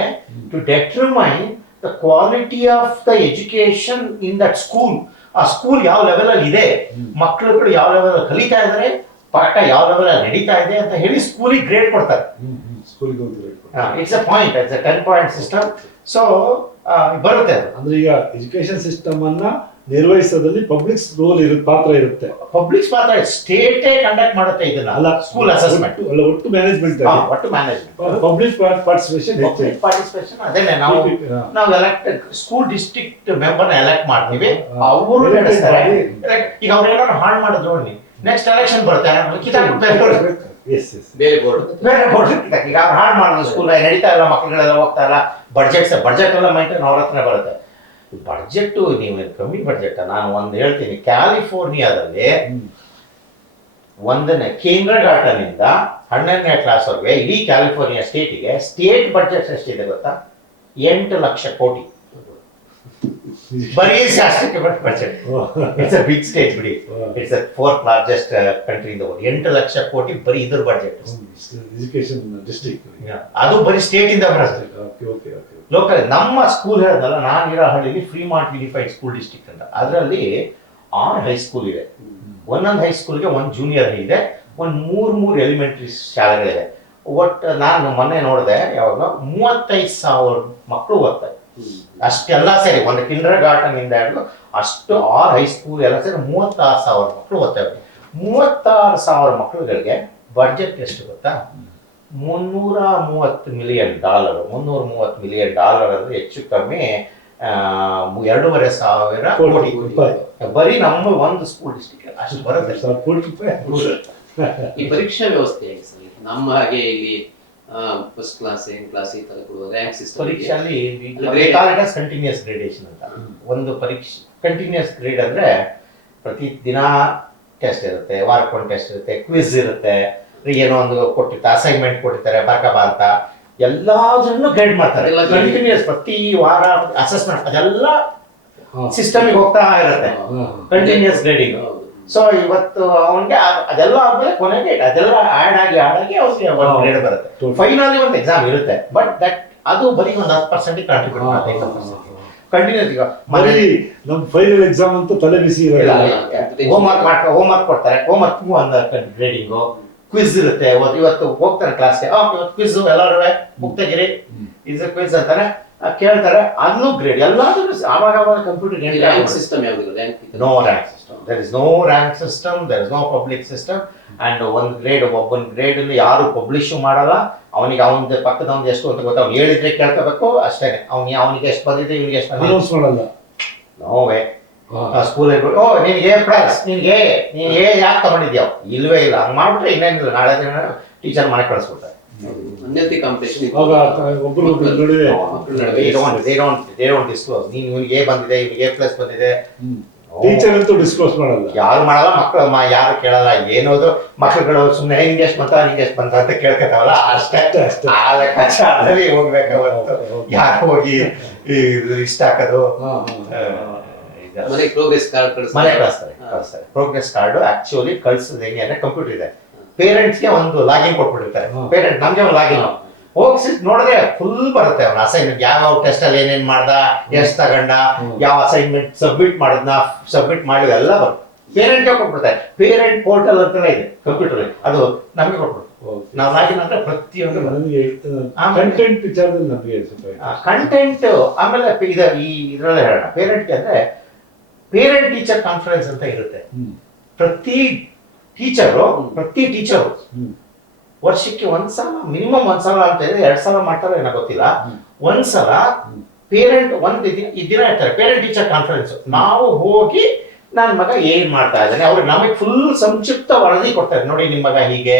to determine the quality of the education in that school. ಆ ಸ್ಕೂಲ್ ಯಾವ ಲೆವೆಲ್ ಅಲ್ಲಿ ಇದೆ, ಮಕ್ಕಳುಗಳು ಯಾವ ಲೆವೆಲ್ ಅಲ್ಲಿ ಕಲಿತಾ ಇದ್ದಾರೆ, ಪಾಠ ಯಾವ ಲೆವೆಲ್ ಅಲ್ಲಿ ನಡೀತಾ ಇದೆ ಅಂತ ಹೇಳಿ ಸ್ಕೂಲಿಗೆ ಗ್ರೇಡ್ ಕೊಡ್ತಾರೆ. It's a point, it's a 10 point system. So ಬರುತ್ತೆ. ಅಂದ್ರೆ ಈಗ ಎಜುಕೇಶನ್ ಸಿಸ್ಟಮ್ ಅನ್ನ ನಿರ್ವಹಿಸೋದ್ರಲ್ಲಿ ಪಬ್ಲಿಕ್ ರೋಲ್ ಪಾತ್ರ ಇರುತ್ತೆ. ಪಬ್ಲಿಕ್ ಪಾತ್ರ, ಸ್ಟೇಟೇ ಕಂಡಕ್ಟ್ ಮಾಡುತ್ತೆ ಇದನ್ನ. ಅಲ್ಲ, ಸ್ಕೂಲ್ ಅಸೆಸ್ಮೆಂಟ್, ಒಟ್ಟು ಮ್ಯಾನೇಜ್ಮೆಂಟ್, ಪಬ್ಲಿಕ್ ಪಾರ್ಟಿಸಿಪೇಷನ್. ಅದೇನೆ ನಾವು ಸ್ಕೂಲ್ ಡಿಸ್ಟ್ರಿಕ್ಟ್ ಮೆಂಬರ್ನ ಎಲೆಕ್ಟ್ ಮಾಡ್ತೀವಿ, ಅವರು ನಡೆಸ್ತಾರೆ. ಈಗ ಅವ್ರು ಏನಾದ್ರು ಹಾಳು ಮಾಡಿದ್ರು ನೆಕ್ಸ್ಟ್ ಎಲೆಕ್ಷನ್ ಬರ್ತಾರೆ, ಎಸ್ ಎಸ್ ಬೇರೆ ಬೋರ್ಡ್ ಬೇರೆ ಬೋರ್ಡ್ ಈಗ ಅವ್ರು ಹಾಳು ಮಾಡೋದು ಸ್ಕೂಲ್ ನಡೀತಾ ಇಲ್ಲ, ಮಕ್ಕಳುಗಳೆಲ್ಲ ಹೋಗ್ತಾ ಇಲ್ಲ, ಬಡ್ಜೆಟ್ ಎಲ್ಲ ಮೈಂಟೈನ್ ಅವ್ರ ಹತ್ರ ಬರುತ್ತೆ. ಬಡ್ಜೆಟ್ಟು ನೀವು ಕಮ್ಮಿ ಬಡ್ಜೆಟ್. ನಾನು ಒಂದು ಹೇಳ್ತೀನಿ, ಕ್ಯಾಲಿಫೋರ್ನಿಯಾದಲ್ಲಿ ಒಂದನೇ ಕಿಂಡರ್ ಗಾರ್ಟನ್ ಇಂದ 12ನೇ ಕ್ಲಾಸ್ವರೆಗೆ ಇಡೀ ಕ್ಯಾಲಿಫೋರ್ನಿಯಾ ಸ್ಟೇಟಿಗೆ ಸ್ಟೇಟ್ ಬಡ್ಜೆಟ್ ಎಷ್ಟಿದೆ ಗೊತ್ತಾ? 8 ಲಕ್ಷ ಕೋಟಿ. ಬರೀ ಶಾಸ್ತ್ರಕ್ಕೆ budget. It's a big state ಬಿಡಿ. It's a 4th largest country in the world. 8 lakh ಕೋಟಿ ಬರೀ ಇದ್ರ ಬಡ್ಜೆಟ್. ಎಜುಕೇಶನ್ ಡಿಸ್ಟ್ರಿಕ್ಟ್ ಅದು ಬರೀ ಸ್ಟೇಟ್ ಇಂದ ಬರುತ್ತೆ. ಲೋಕಲ್ ನಮ್ಮ ಸ್ಕೂಲ್ ಹೇಳಿದ್ನಲ್ಲ, ನಾನಿರೋ ಹಳ್ಳಿಲಿ ಫ್ರೀಮಾಂಟ್ ಯೂನಿಫೈಡ್ ಸ್ಕೂಲ್ ಡಿಸ್ಟ್ರಿಕ್ಟ್ ಅಂತ. ಅದರಲ್ಲಿ 6 ಹೈಸ್ಕೂಲ್ ಇದೆ. ಒಂದೊಂದು ಹೈಸ್ಕೂಲ್ಗೆ ಒಂದು ಜೂನಿಯರ್ ಇದೆ, ಒಂದು ಮೂರು ಎಲಿಮೆಂಟ್ರಿ ಶಾಲೆಗಳಿದೆ. ಒಟ್ಟು ನಾನು ಮೊನ್ನೆ ನೋಡಿದೆ, ಯಾವಾಗ 35,000 ಮಕ್ಕಳು ಓದ್ತಾರೆ ಅಷ್ಟೆಲ್ಲ ಸೇರಿ. ಒಂದು ಕಿಂಡರ್ ಗಾರ್ಟನ್ ಇಂದ ಹಿಡಿದು ಅಷ್ಟು 6 ಹೈಸ್ಕೂಲ್ ಎಲ್ಲ ಸೇರಿ 36,000 ಮಕ್ಕಳು ಓದ್ತೇವೆ. 36,000 ಮಕ್ಕಳುಗಳಿಗೆ ಬಡ್ಜೆಟ್ ಎಷ್ಟು ಗೊತ್ತಾ? $330 ಮಿಲಿಯನ್. $330 ಮಿಲಿಯನ್ ಅಂದ್ರೆ ಹೆಚ್ಚು ಕಮ್ಮಿ 2,500 ಕೋಟಿ ರೂಪಾಯಿ. ಬರೀ ನಮ್ಮ ಒಂದು ಸ್ಕೂಲ್ ಡಿಸ್ಟ್ರಿಕ್ಟ್ ಅಷ್ಟು ಬರುತ್ತೆ. ಈ ಪರೀಕ್ಷಾ ವ್ಯವಸ್ಥೆ ಹೇಗೆ ಸರ್? ನಮ್ಮ ಹಾಗೆ ಇಲ್ಲಿ ಫಸ್ಟ್ ಕ್ಲಾಸ್, ಸೆಕೆಂಡ್ ಕ್ಲಾಸ್ ಈ ತರ ಕೊಡುವ ರ್ಯಾಂಕ್ ಸಿಸ್ಟಮ್ ಪರೀಕ್ಷೆಯಲ್ಲಿ ಕಂಟಿನ್ಯೂಸ್ ಗ್ರೇಡೇಷನ್ ಅಂತ. ಒಂದು ಪರೀಕ್ಷೆ ಕಂಟಿನ್ಯೂಸ್ ಗ್ರೇಡ್ ಅಂದ್ರೆ ಪ್ರತಿ ದಿನ ಟೆಸ್ಟ್ ಇರುತ್ತೆ, ವಾರಕ್ಕೊಂದು ಟೆಸ್ಟ್ ಇರುತ್ತೆ, ಕ್ವಿಜ್ ಇರುತ್ತೆ, ಏನೋ ಒಂದು ಕೊಟ್ಟಿರ್ತಾರೆ, ಅಸೈನ್ಮೆಂಟ್ ಕೊಟ್ಟಿರ್ತಾರೆ, ಬರ್ಕಬಾ ಅಂತ ಎಲ್ಲಾದ್ರನ್ನು ಗೈಡ್ ಮಾಡ್ತಾರೆ. ಕಂಟಿನ್ಯೂಸ್ ಪ್ರತಿ ವಾರ ಅಸೆಸ್ಮೆಂಟ್ ಅದೆಲ್ಲ ಸಿಸ್ಟಮಿಗೆ ಹೋಗ್ತಾ ಇರುತ್ತೆ, ಕಂಟಿನ್ಯೂಸ್ ಗ್ರೇಡಿಂಗ್. ಸೊ ಇವತ್ತು ಅವನಿಗೆ ಅದೆಲ್ಲ ಆದ್ಮೇಲೆ ಕೊನೆಗೆ ಅದೆಲ್ಲ ಆಡ್ ಆಗಿ ಅವ್ನಿಗೆ ಒಂದು ಗ್ರೇಡ್ ಬರುತ್ತೆ. ಫೈನಲಿ ಒಂದು ಎಕ್ಸಾಮ್ ಇರುತ್ತೆ, ಬಟ್ ದಟ್ ಅದು ಬರೀ ಒಂದು 10% ಕಾಂಟ್ರಿಬ್ಯೂಟ್ ಮಾಡುತ್ತೆ. 10% ಕಂಟಿನ್ಯೂಸ್. ಈಗ ಮನೇಲಿ ನಮ್ಮ ಫೈನಲ್ ಎಕ್ಸಾಮ್ ಅಂತೂ ತಲೆ ಬಿಸಿ ಇರಲ್ಲ. ಹೋಮ್ವರ್ಕ್ ಕೊಡ್ತಾರೆ, ಹೋಮ್ವರ್ಕ್ ಒಂದು ಗ್ರೇಡಿಂಗು, ಕ್ವಿಜ್ ಇರುತ್ತೆ. ಇವತ್ತು ಹೋಗ್ತಾರೆ ಕ್ಲಾಸ್ಗೆ, ಇವತ್ತು ಕ್ವಿಜ್ ಎಲ್ಲರೂ ಬುಕ್ ತೆಗಿರಿ, ಇಸ್ ಕ್ವಿಜ್ ಅಂತಾರೆ, ಕೇಳ್ತಾರೆ, ಅದನ್ನು ಗ್ರೇಡ್ ಎಲ್ಲಾದ್ರೂ ಆವಾಗ ಕಂಪ್ಯೂಟರ್ ಸಿಸ್ಟಮ್ ಯಾವುದು? No rank system. There is no rank system, there is no public system. And ಒಂದು ಗ್ರೇಡ್, ಒಬ್ಬನ ಗ್ರೇಡ್ ಯಾರು ಪಬ್ಲಿಷ್ ಮಾಡಲ್ಲ. ಅವನಿಗೆ ಅವನ ಪಕ್ಕದವ್ನು ಎಷ್ಟು ಅಂತ ಗೊತ್ತಾ, ಅವ್ನು ಹೇಳಿದ್ರೆ ಕೇಳ್ಕೋಬೇಕು ಅಷ್ಟೇ. ಅವನಿಗೆ ಎಷ್ಟು ಬಂದಿದೆ, ಇವನಿಗೆ ಎಷ್ಟು ಅನೌನ್ಸ್ ಮಾಡಲ್ಲ. ನೋವೇ ಸ್ಕೂಲ್ ನಿನ್ಗೆ ಎ ಪ್ಲಸ್, ನೀನ್ ಎ ಯಾಕೆ ತಗೊಂಡಿದ್ಯಾವ? ಇಲ್ವೇ ಇಲ್ಲ. ಹಂಗ್ ಮಾಡ್ಬಿಟ್ರೆ ಇನ್ನೇನಿಲ್ಲ, ನಾಳೆ ದಿನ ಟೀಚರ್ ಮನೆ ಕಳಿಸ್ಬಿಡ್ತಾರೆ. ಅನ್ಯತಿ ಕಾಂಪಿಟೇಷನ್ ಒಬ್ಬರು ನಡುವೆ ಡಿಸ್ಕ್ಲೋಸ್. ನೀನ್ ಇವ್ನಿಗೆ ಎ ಬಂದಿದೆ, ಇವ್ನಿಗೆ ಎ ಪ್ಲಸ್ ಬಂದಿದೆ, ಟೀಚರ್ ಅಂತೂ ಡಿಸ್ಕ್ಲೋಸ್ ಮಾಡಲ್ಲ. ಯಾರು ಮಾಡಲ್ಲ, ಮಕ್ಕಳು ಯಾರು ಕೇಳಲ್ಲ. ಏನೋದು ಮಕ್ಕಳುಗಳು ಸುಮ್ಮನೆ ಹಿಂಗೆ ಎಷ್ಟು ಬಂತ ಅಂತ ಕೇಳ್ಕೊತಾವಲ್ಲ, ಅಷ್ಟೇ. ಆ ಲೆಕ್ಕಾಚಾರದಲ್ಲಿ ಹೋಗ್ಬೇಕಾಗುತ್ತೆ. ಯಾರು ಹೋಗಿ ಇಷ್ಟ ಹಾಕೋದು. ಮನೆ ಪ್ರೋಗ್ರೆಸ್ ಕಾರ್ಡ್ ಕಳಿಸ್ತಾರೆ. ಪ್ರೋಗ್ರೆಸ್ ಕಾರ್ಡ್ ಆಕ್ಚುಲಿ ಕಳ್ಸೋದು ಹೆಂಗೆ ಅಂದ್ರೆ, ಕಂಪ್ಯೂಟರ್ ಇದೆ, ಪೇರೆಂಟ್ಸ್ಗೆ ಒಂದು ಲಾಗಿನ್ ಕೊಟ್ಬಿಟ್ಟಿರ್ತಾರೆ. ಪೇರೆಂಟ್ ನಮ್ಗೆ ಒಂದು ಲಾಗಿನ್ ಹೋಗಿ ನೋಡಿದ್ರೆ ಫುಲ್ ಬರುತ್ತೆ. ಅವನ ಅಸೈನ್ಮೆಂಟ್ ಯಾವ ಟೆಸ್ಟ್ ಅಲ್ಲಿ ಏನೇನ್ ಮಾಡ್ದ, ಎಷ್ಟು ತಗೊಂಡ, ಯಾವ ಅಸೈನ್ಮೆಂಟ್ ಸಬ್ಮಿಟ್ ಮಾಡಿದ ಎಲ್ಲ ಬರುತ್ತೆ. ಪೇರೆಂಟ್ಗೆ ಕೊಟ್ಬಿಡ್ತಾರೆ. ಪೇರೆಂಟ್ ಪೋರ್ಟಲ್ ಅಂತೆಲ್ಲ ಇದೆ ಕಂಪ್ಯೂಟರ್, ಅದು ನಮಗೆ ಕೊಟ್ಬಿಡ್ತಾರೆ. ನಾವು ಲಾಗಿನ್ ಅಂದ್ರೆ ಪ್ರತಿಯೊಂದು ಕಂಟೆಂಟ್ ವಿಚಾರದಲ್ಲಿ ನಮಗೆ ಕಂಟೆಂಟ್. ಆಮೇಲೆ ಇದ್ರಲ್ಲೇ ಹೇಳೋಣ, ಪೇರೆಂಟ್ಗೆ ಅಂದ್ರೆ ಪೇರೆಂಟ್ ಟೀಚರ್ ಕಾನ್ಫರೆನ್ಸ್ ಅಂತ ಇರುತ್ತೆ. ಪ್ರತಿ ಟೀಚರು ವರ್ಷಕ್ಕೆ ಒಂದ್ಸಲ, ಮಿನಿಮಮ್ ಒಂದ್ಸಲ ಅಂತ ಇದೆ, 2 ಸಲ ಮಾಡ್ತಾರೋ ಏನೋ ಗೊತ್ತಿಲ್ಲ, ಒಂದ್ಸಲ ಪೇರೆಂಟ್ ದಿನ ಇರ್ತಾರೆ ಪೇರೆಂಟ್ ಟೀಚರ್ ಕಾನ್ಫರೆನ್ಸ್. ನಾವು ಹೋಗಿ ನನ್ನ ಮಗ ಏನ್ ಮಾಡ್ತಾ ಇದ್ದಾನೆ, ಅವ್ರಿಗೆ ನಮಗೆ ಫುಲ್ ಸಂಕ್ಷಿಪ್ತ ವರದಿ ಕೊಡ್ತಾರೆ. ನೋಡಿ ನಿಮ್ಮ ಮಗ ಹೀಗೆ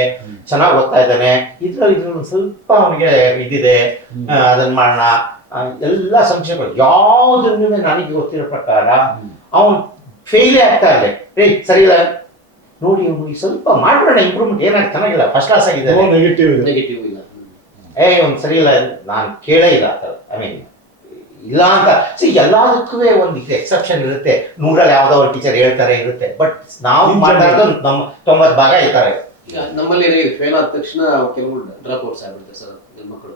ಚೆನ್ನಾಗಿ ಓದ್ತಾ ಇದ್ದಾನೆ, ಇದ್ರಲ್ಲಿ ಸ್ವಲ್ಪ ಅವನಿಗೆ ಇದಿದೆ, ಅದನ್ನ ಮಾಡೋಣ, ಎಲ್ಲ ಸಂಕ್ಷೇಪ. ಯಾವುದನ್ನು ನನಗೆ ಗೊತ್ತಿರೋ ಪ್ರಕಾರ ಅವನು ಫೇಲೇ ಆಗ್ತಾ ಇದೆ. ಸರಿ ಇಲ್ಲ ನೋಡಿ, ಅವ್ನಿಗೆ ಸ್ವಲ್ಪ ಮಾಡೋಣ ಇಂಪ್ರೂವ್ಮೆಂಟ್, ಏನಾಗ ಚೆನ್ನಾಗಿಲ್ಲ, ಫಸ್ಟ್ ಕ್ಲಾಸ್ ಆಗಿದೆ, ನೆಗೆಟಿವ್ ಇಲ್ಲ, ಒಂದು ಸರಿ ಇಲ್ಲ, ನಾನು ಕೇಳೇ ಇಲ್ಲ ಐ ಮೀನ್ ಇಲ್ಲ ಅಂತ. ಎಲ್ಲದಕ್ಕೂ ಒಂದು ಎಕ್ಸೆಪ್ಷನ್ ಇರುತ್ತೆ. 100ರಲ್ಲಿ ಯಾವ್ದೋ ಒಂದು ಟೀಚರ್ ಹೇಳ್ತಾರೆ ಇರುತ್ತೆ, ಬಟ್ ನಾವು ಮಾತಾಡೋದು ನಮ್ಮ 90 ಭಾಗ ಇರ್ತಾರೆ. ಈಗ ನಮ್ಮಲ್ಲಿ ಫೇಲ್ ಆದ ತಕ್ಷಣ ಕೆಲವು ಡ್ರಾಪ್ ಔಟ್ಸ್ ಆಗ್ಬಿಡುತ್ತೆ ಸರ್ ಮಕ್ಕಳು.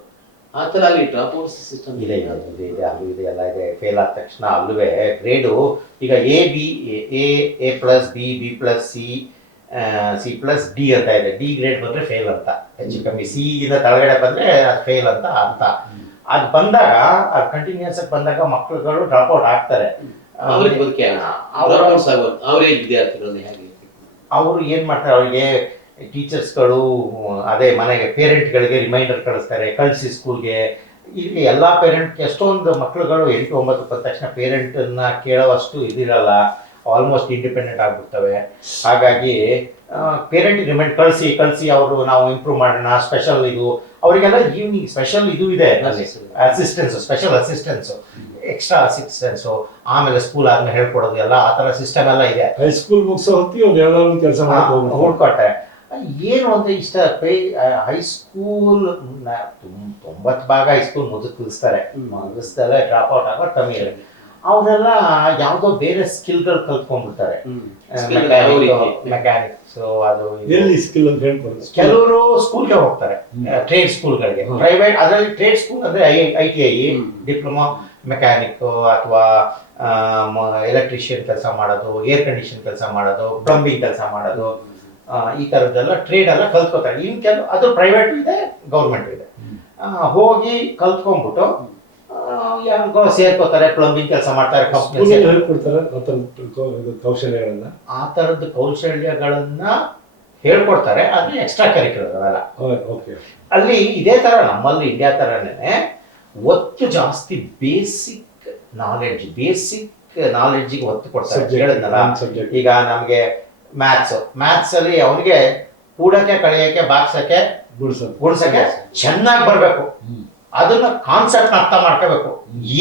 ಆ ಥರ ಅಲ್ಲಿ ಡ್ರಾಪ್ ಔಟ್ಸ್ ಸಿಸ್ಟಮ್ ಇದೆ, ಅದು ಇದೆ, ಎಲ್ಲ ಇದೆ. ಫೇಲ್ ಆದ ತಕ್ಷಣ ಅಲ್ಲವೇ ಗ್ರೇಡು ಈಗ A plus B plus C plus D ಅಂತ ಇದೆ. ಡಿ ಗ್ರೇಡ್ ಬಂದ್ರೆ ಫೇಲ್ ಅಂತ, ಹೆಚ್ಚು ಕಮ್ಮಿ. ಸಿ ಇಂದ ತಳಗಡೆ ಬಂದ್ರೆ ಫೇಲ್ ಅಂತ ಅರ್ಥ. ಅದು ಬಂದಾಗ, ಕಂಟಿನ್ಯೂಸ್ ಆಗಿ ಬಂದಾಗ ಮಕ್ಕಳುಗಳು ಡ್ರಾಪ್ ಔಟ್ ಆಗ್ತಾರೆ. ಅವರು ಏನ್ ಮಾಡ್ತಾರೆ, ಅವರಿಗೆ ಟೀಚರ್ಸ್ಗಳು ಅದೇ ಮನೆಗೆ ಪೇರೆಂಟ್ಗಳಿಗೆ ರಿಮೈಂಡರ್ ಕಳಿಸ್ತಾರೆ, ಕಳಿಸಿ ಸ್ಕೂಲ್ಗೆ. ಇಲ್ಲಿ ಎಲ್ಲಾ ಪೇರೆಂಟ್ ಎಷ್ಟೊಂದು ಮಕ್ಕಳುಗಳು 8-9 ಬಂದ ತಕ್ಷಣ ಪೇರೆಂಟನ್ನ ಕೇಳೋವಷ್ಟು ಇದಿರಲ್ಲ. Almost independent ಆಗ್ಬಿಡ್ತವೆ. ಹಾಗಾಗಿ ಪೇರೆಂಟ್ ರಿಮೈಂಡ್ ಕಳಿಸಿ ಅವರು ನಾವು ಇಂಪ್ರೂವ್ ಮಾಡೋಣ, ಸ್ಪೆಷಲ್ ಇದು ಅವರಿಗೆಲ್ಲ ಈವ್ನಿಂಗ್ ಸ್ಪೆಷಲ್ ಇದು ಇದೆ assistance, special assistance, extra assistance, ಆಮೇಲೆ ಸ್ಕೂಲ್ ಆದ್ಮೇಲೆ ಹೇಳ್ಕೊಡೋದು ಎಲ್ಲ ಆ ಥರ ಸಿಸ್ಟಮ್ ಎಲ್ಲ ಇದೆ. ಹೈಸ್ಕೂಲ್ ಮುಗಿಸೋ ಹೊತ್ತಿಗೆ ಅವ್ರು ಯಾವ್ದಾದ್ರು ಕೆಲಸ ಹುಡ್ಕೊಟ್ಟೆ. ಏನು ಅಂದ್ರೆ ಇಷ್ಟ ಹೈಸ್ಕೂಲ್ 90% ಹೈಸ್ಕೂಲ್ ಮುಗಿಸ್ತಾರೆ, ಮುಗಿಸ್ದಲ್ಲೇ ಡ್ರಾಪ್ ಔಟ್ ಆಗೋದು ಕಮ್ಮಿ ಇದೆ. ಅವರೆಲ್ಲ ಯಾವುದೋ ಬೇರೆ ಸ್ಕಿಲ್ಗಳು ಕಲ್ತ್ಕೊಂಡ್ಬಿಡ್ತಾರೆ, ಮೆಕ್ಯಾನಿಕ್ಸ್ ಅದು ಸ್ಕಿಲ್ ಅಂತ ಹೇಳ್ಕೊಡ್ತಾರೆ. ಕೆಲವರು ಸ್ಕೂಲ್ಗೆ ಹೋಗ್ತಾರೆ, ಟ್ರೇಡ್ ಸ್ಕೂಲ್ಗಳಿಗೆ, ಪ್ರೈವೇಟ್ ಅದರಲ್ಲಿ ಟ್ರೇಡ್ ಸ್ಕೂಲ್ ಅಂದ್ರೆ ITI ಡಿಪ್ಲೊಮಾ ಮೆಕ್ಯಾನಿಕ್ ಅಥವಾ ಎಲೆಕ್ಟ್ರಿಷಿಯನ್ ಕೆಲಸ ಮಾಡೋದು, ಏರ್ ಕಂಡೀಷನ್ ಕೆಲಸ ಮಾಡೋದು, ಪ್ಲಂಬಿಂಗ್ ಕೆಲಸ ಮಾಡೋದು, ಈ ಥರದ್ದೆಲ್ಲ ಟ್ರೇಡ್ ಎಲ್ಲ ಕಲ್ತ್ಕೋತಾರೆ. ಇನ್ನು ಕೆಲವು ಅದು ಪ್ರೈವೇಟ್ ಇದೆ, ಗೌರ್ಮೆಂಟ್ ಇದೆ. ಹೋಗಿ ಕಲ್ತ್ಕೊಂಡ್ಬಿಟ್ಟು ಸೇರ್ಕೋತಾರೆ, ಪ್ಲಂಬಿಂಗ್ ಕೆಲಸ ಮಾಡ್ತಾರೆ, ಕೌಶಲ್ಯಗಳನ್ನ ಆ ಥರದ್ದು ಕೌಶಲ್ಯಗಳನ್ನ ಹೇಳ್ಕೊಡ್ತಾರೆ. ಅದು ಎಕ್ಸ್ಟ್ರಾ ಕರಿಕ್ಯುಲರ್ ಅವೆಲ್ಲ. ಅಲ್ಲಿ ಇದೇ ತರ ನಮ್ಮಲ್ಲಿ ಇಂಡಿಯಾ ತರನೇ ಒತ್ತು ಜಾಸ್ತಿ ಬೇಸಿಕ್ ನಾಲೆಡ್ಜಿಗೆ ಒತ್ತು ಕೊಡ್ತಾರೆ. ಹೇಳಿದ್ನಲ್ಲ, ಈಗ ನಮ್ಗೆ ಮ್ಯಾಥ್ಸ್ ಅಲ್ಲಿ ಅವನಿಗೆ ಕೂಡಕ್ಕೆ, ಕಳೆಯಕ್ಕೆ, ಬಾಗ್ಸಕ್ಕೆ, ಗುಡ್ಸಕ್ಕೆ ಚೆನ್ನಾಗಿ ಬರ್ಬೇಕು. ಅದನ್ನ ಕಾನ್ಸೆಪ್ಟ್ ಅರ್ಥ ಮಾಡ್ಕೋಬೇಕು.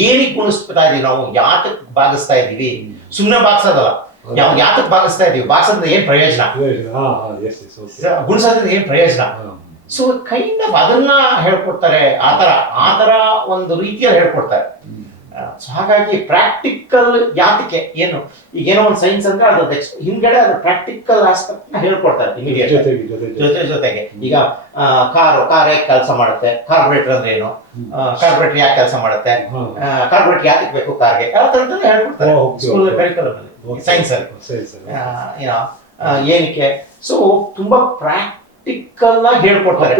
ಏನಿಗೆ ಗುಣಿಸ್ತಾ ಇದೀವಿ ನಾವು, ಯಾತಕ್ ಬಾಗಿಸ್ತಾ ಇದೀವಿ, ಸುಮ್ಮನೆ ಬಾಗ್ಸೋದಲ್ಲ, ಯಾತಕ್ ಬಾಗಿಸ್ತಾ ಇದೀವಿ, ಬಾಗ್ಸೋದ್ರಿಂದ ಏನ್ ಪ್ರಯೋಜನ, ಗುಣಿಸೋದ್ರಿಂದ ಏನ್ ಪ್ರಯೋಜನ. ಸೊ ಕೈಂಡ್ ಆಫ್ ಅದನ್ನ ಹೇಳ್ಕೊಡ್ತಾರೆ. ಆ ತರ ಒಂದು ರೀತಿಯಲ್ಲಿ ಹೇಳ್ಕೊಡ್ತಾರೆ. ಸೊ ಹಾಗಾಗಿ ಪ್ರಾಕ್ಟಿಕಲ್ ಯಾತಕ್ಕೆ ಏನು, ಈಗೇನೋ ಒಂದು ಸೈನ್ಸ್ ಅಂದ್ರೆ ಅದು ಹಿಂದ್ಗಡೆ ಅದು ಪ್ರಾಕ್ಟಿಕಲ್ ಆಸ್ಪೆಕ್ಟ್ ನ ಹೇಳ್ಕೊಡ್ತಾರೆ ಇಮಿಡಿಯೇಟ್ ಜೊತೆಗೆ. ಈಗ ಕಾರ್ ಹೇಗೆ ಕೆಲಸ ಮಾಡುತ್ತೆ, ಕಾರ್ಬೊರೇಟರ್ ಅಂದ್ರೆ ಏನು, ಕಾರ್ಬೊರೇಟರ್ ಯಾಕೆ ಕೆಲಸ ಮಾಡುತ್ತೆ, ಕಾರ್ಬೊರೇಟರ್ ಯಾಕೆ ಬೇಕು ಕಾರ್ಗೆ, ಎಲ್ಲ ತರದನ್ನ ಹೇಳ್ಕೊಡ್ತಾರೆ ಸ್ಕೂಲ್ ಕರಿಕ್ಯುಲಮ್ ಅಲ್ಲಿ, ಸೈನ್ಸ್ ಅಲ್ಲಿ ಏನಕ್ಕೆ. ಸೊ ತುಂಬಾ ಪ್ರಾಕ್ಟಿಕಲ್ ಆಗಿ ಹೇಳ್ಕೊಡ್ತಾರೆ.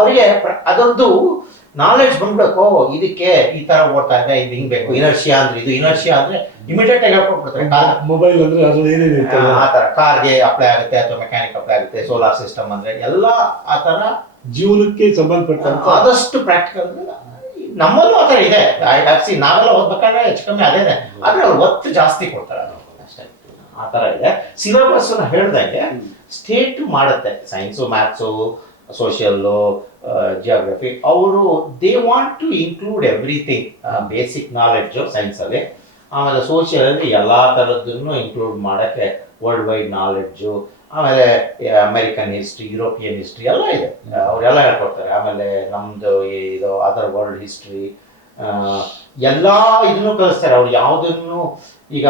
ಅವರಿಗೆ ಅದೊಂದು ನಾಲೆಡ್ಜ್ ಬಂದ್ಬೇಕು. ಇದಕ್ಕೆ ಈ ತರ ಓಡ್ತಾ ಇದೆ, ಇದು ಹಿಂಗ್ ಬೇಕು, ಇನರ್ಷಿಯಾ ಅಂದ್ರೆ ಇಮಿಡಿಯೇಟ್ ಆಗಿ ಹೇಳ್ಕೊಟ್ಬಿಡ್ತಾರೆ. ಮೊಬೈಲ್ ಅಂದ್ರೆ ಆ ತರ ಕಾರ್ಗೆ ಅಪ್ಲೈ ಆಗುತ್ತೆ ಅಥವಾ ಮೆಕ್ಯಾನಿಕ್ ಅಪ್ಲೈ ಆಗುತ್ತೆ, ಸೋಲಾರ್ ಸಿಸ್ಟಮ್ ಅಂದ್ರೆ ಎಲ್ಲ ಆ ತರ ಜೀವನಕ್ಕೆ ಸಂಬಂಧಪಟ್ಟ ಆದಷ್ಟು ಪ್ರಾಕ್ಟಿಕಲ್. ನಮ್ಮಲ್ಲೂ ಆ ತರ ಇದೆ. ನಾವೆಲ್ಲ ಓದ್ಬೇಕಾದ್ರೆ ಹೆಚ್ಚು ಕಮ್ಮಿ ಅದೇನೆ, ಆದ್ರೆ ಅವ್ರು ಒತ್ತು ಜಾಸ್ತಿ ಕೊಡ್ತಾರೆ ಅಷ್ಟೇ. ಆ ತರ ಇದೆ. ಸಿಲೆಬಸ್ ಹೇಳ್ದಂಗೆ ಸ್ಟೇಟ್ ಮಾಡುತ್ತೆ, ಸೈನ್ಸು, ಮ್ಯಾಥ್ಸು, ಸೋಷಿಯಲ್, ಜಿಯೋಗ್ರಫಿ. ಅವರು they want to include everything, basic knowledge science ಅಲ್ಲಿ. ಆಮೇಲೆ ಸೋಷಿಯಲ್ ಅಲ್ಲಿ ಎಲ್ಲಾ ತರದ್ದನ್ನು ಇನ್ಕ್ಲೂಡ್ ಮಾಡಕ್ಕೆ ವರ್ಲ್ಡ್ ವೈಡ್ ನಾಲೆಡ್ಜು, ಆಮೇಲೆ ಅಮೆರಿಕನ್ ಹಿಸ್ಟ್ರಿ, ಯುರೋಪಿಯನ್ ಹಿಸ್ಟ್ರಿ ಎಲ್ಲ ಇದೆ, ಅವರೆಲ್ಲ ಹೇಳ್ಕೊಡ್ತಾರೆ. ಆಮೇಲೆ ನಮ್ದು ಇದು ಅದರ್ ವರ್ಲ್ಡ್ ಹಿಸ್ಟ್ರಿ ಎಲ್ಲ ಇದನ್ನು ಕಲಿಸ್ತಾರೆ. ಅವ್ರು ಯಾವುದನ್ನು ಈಗ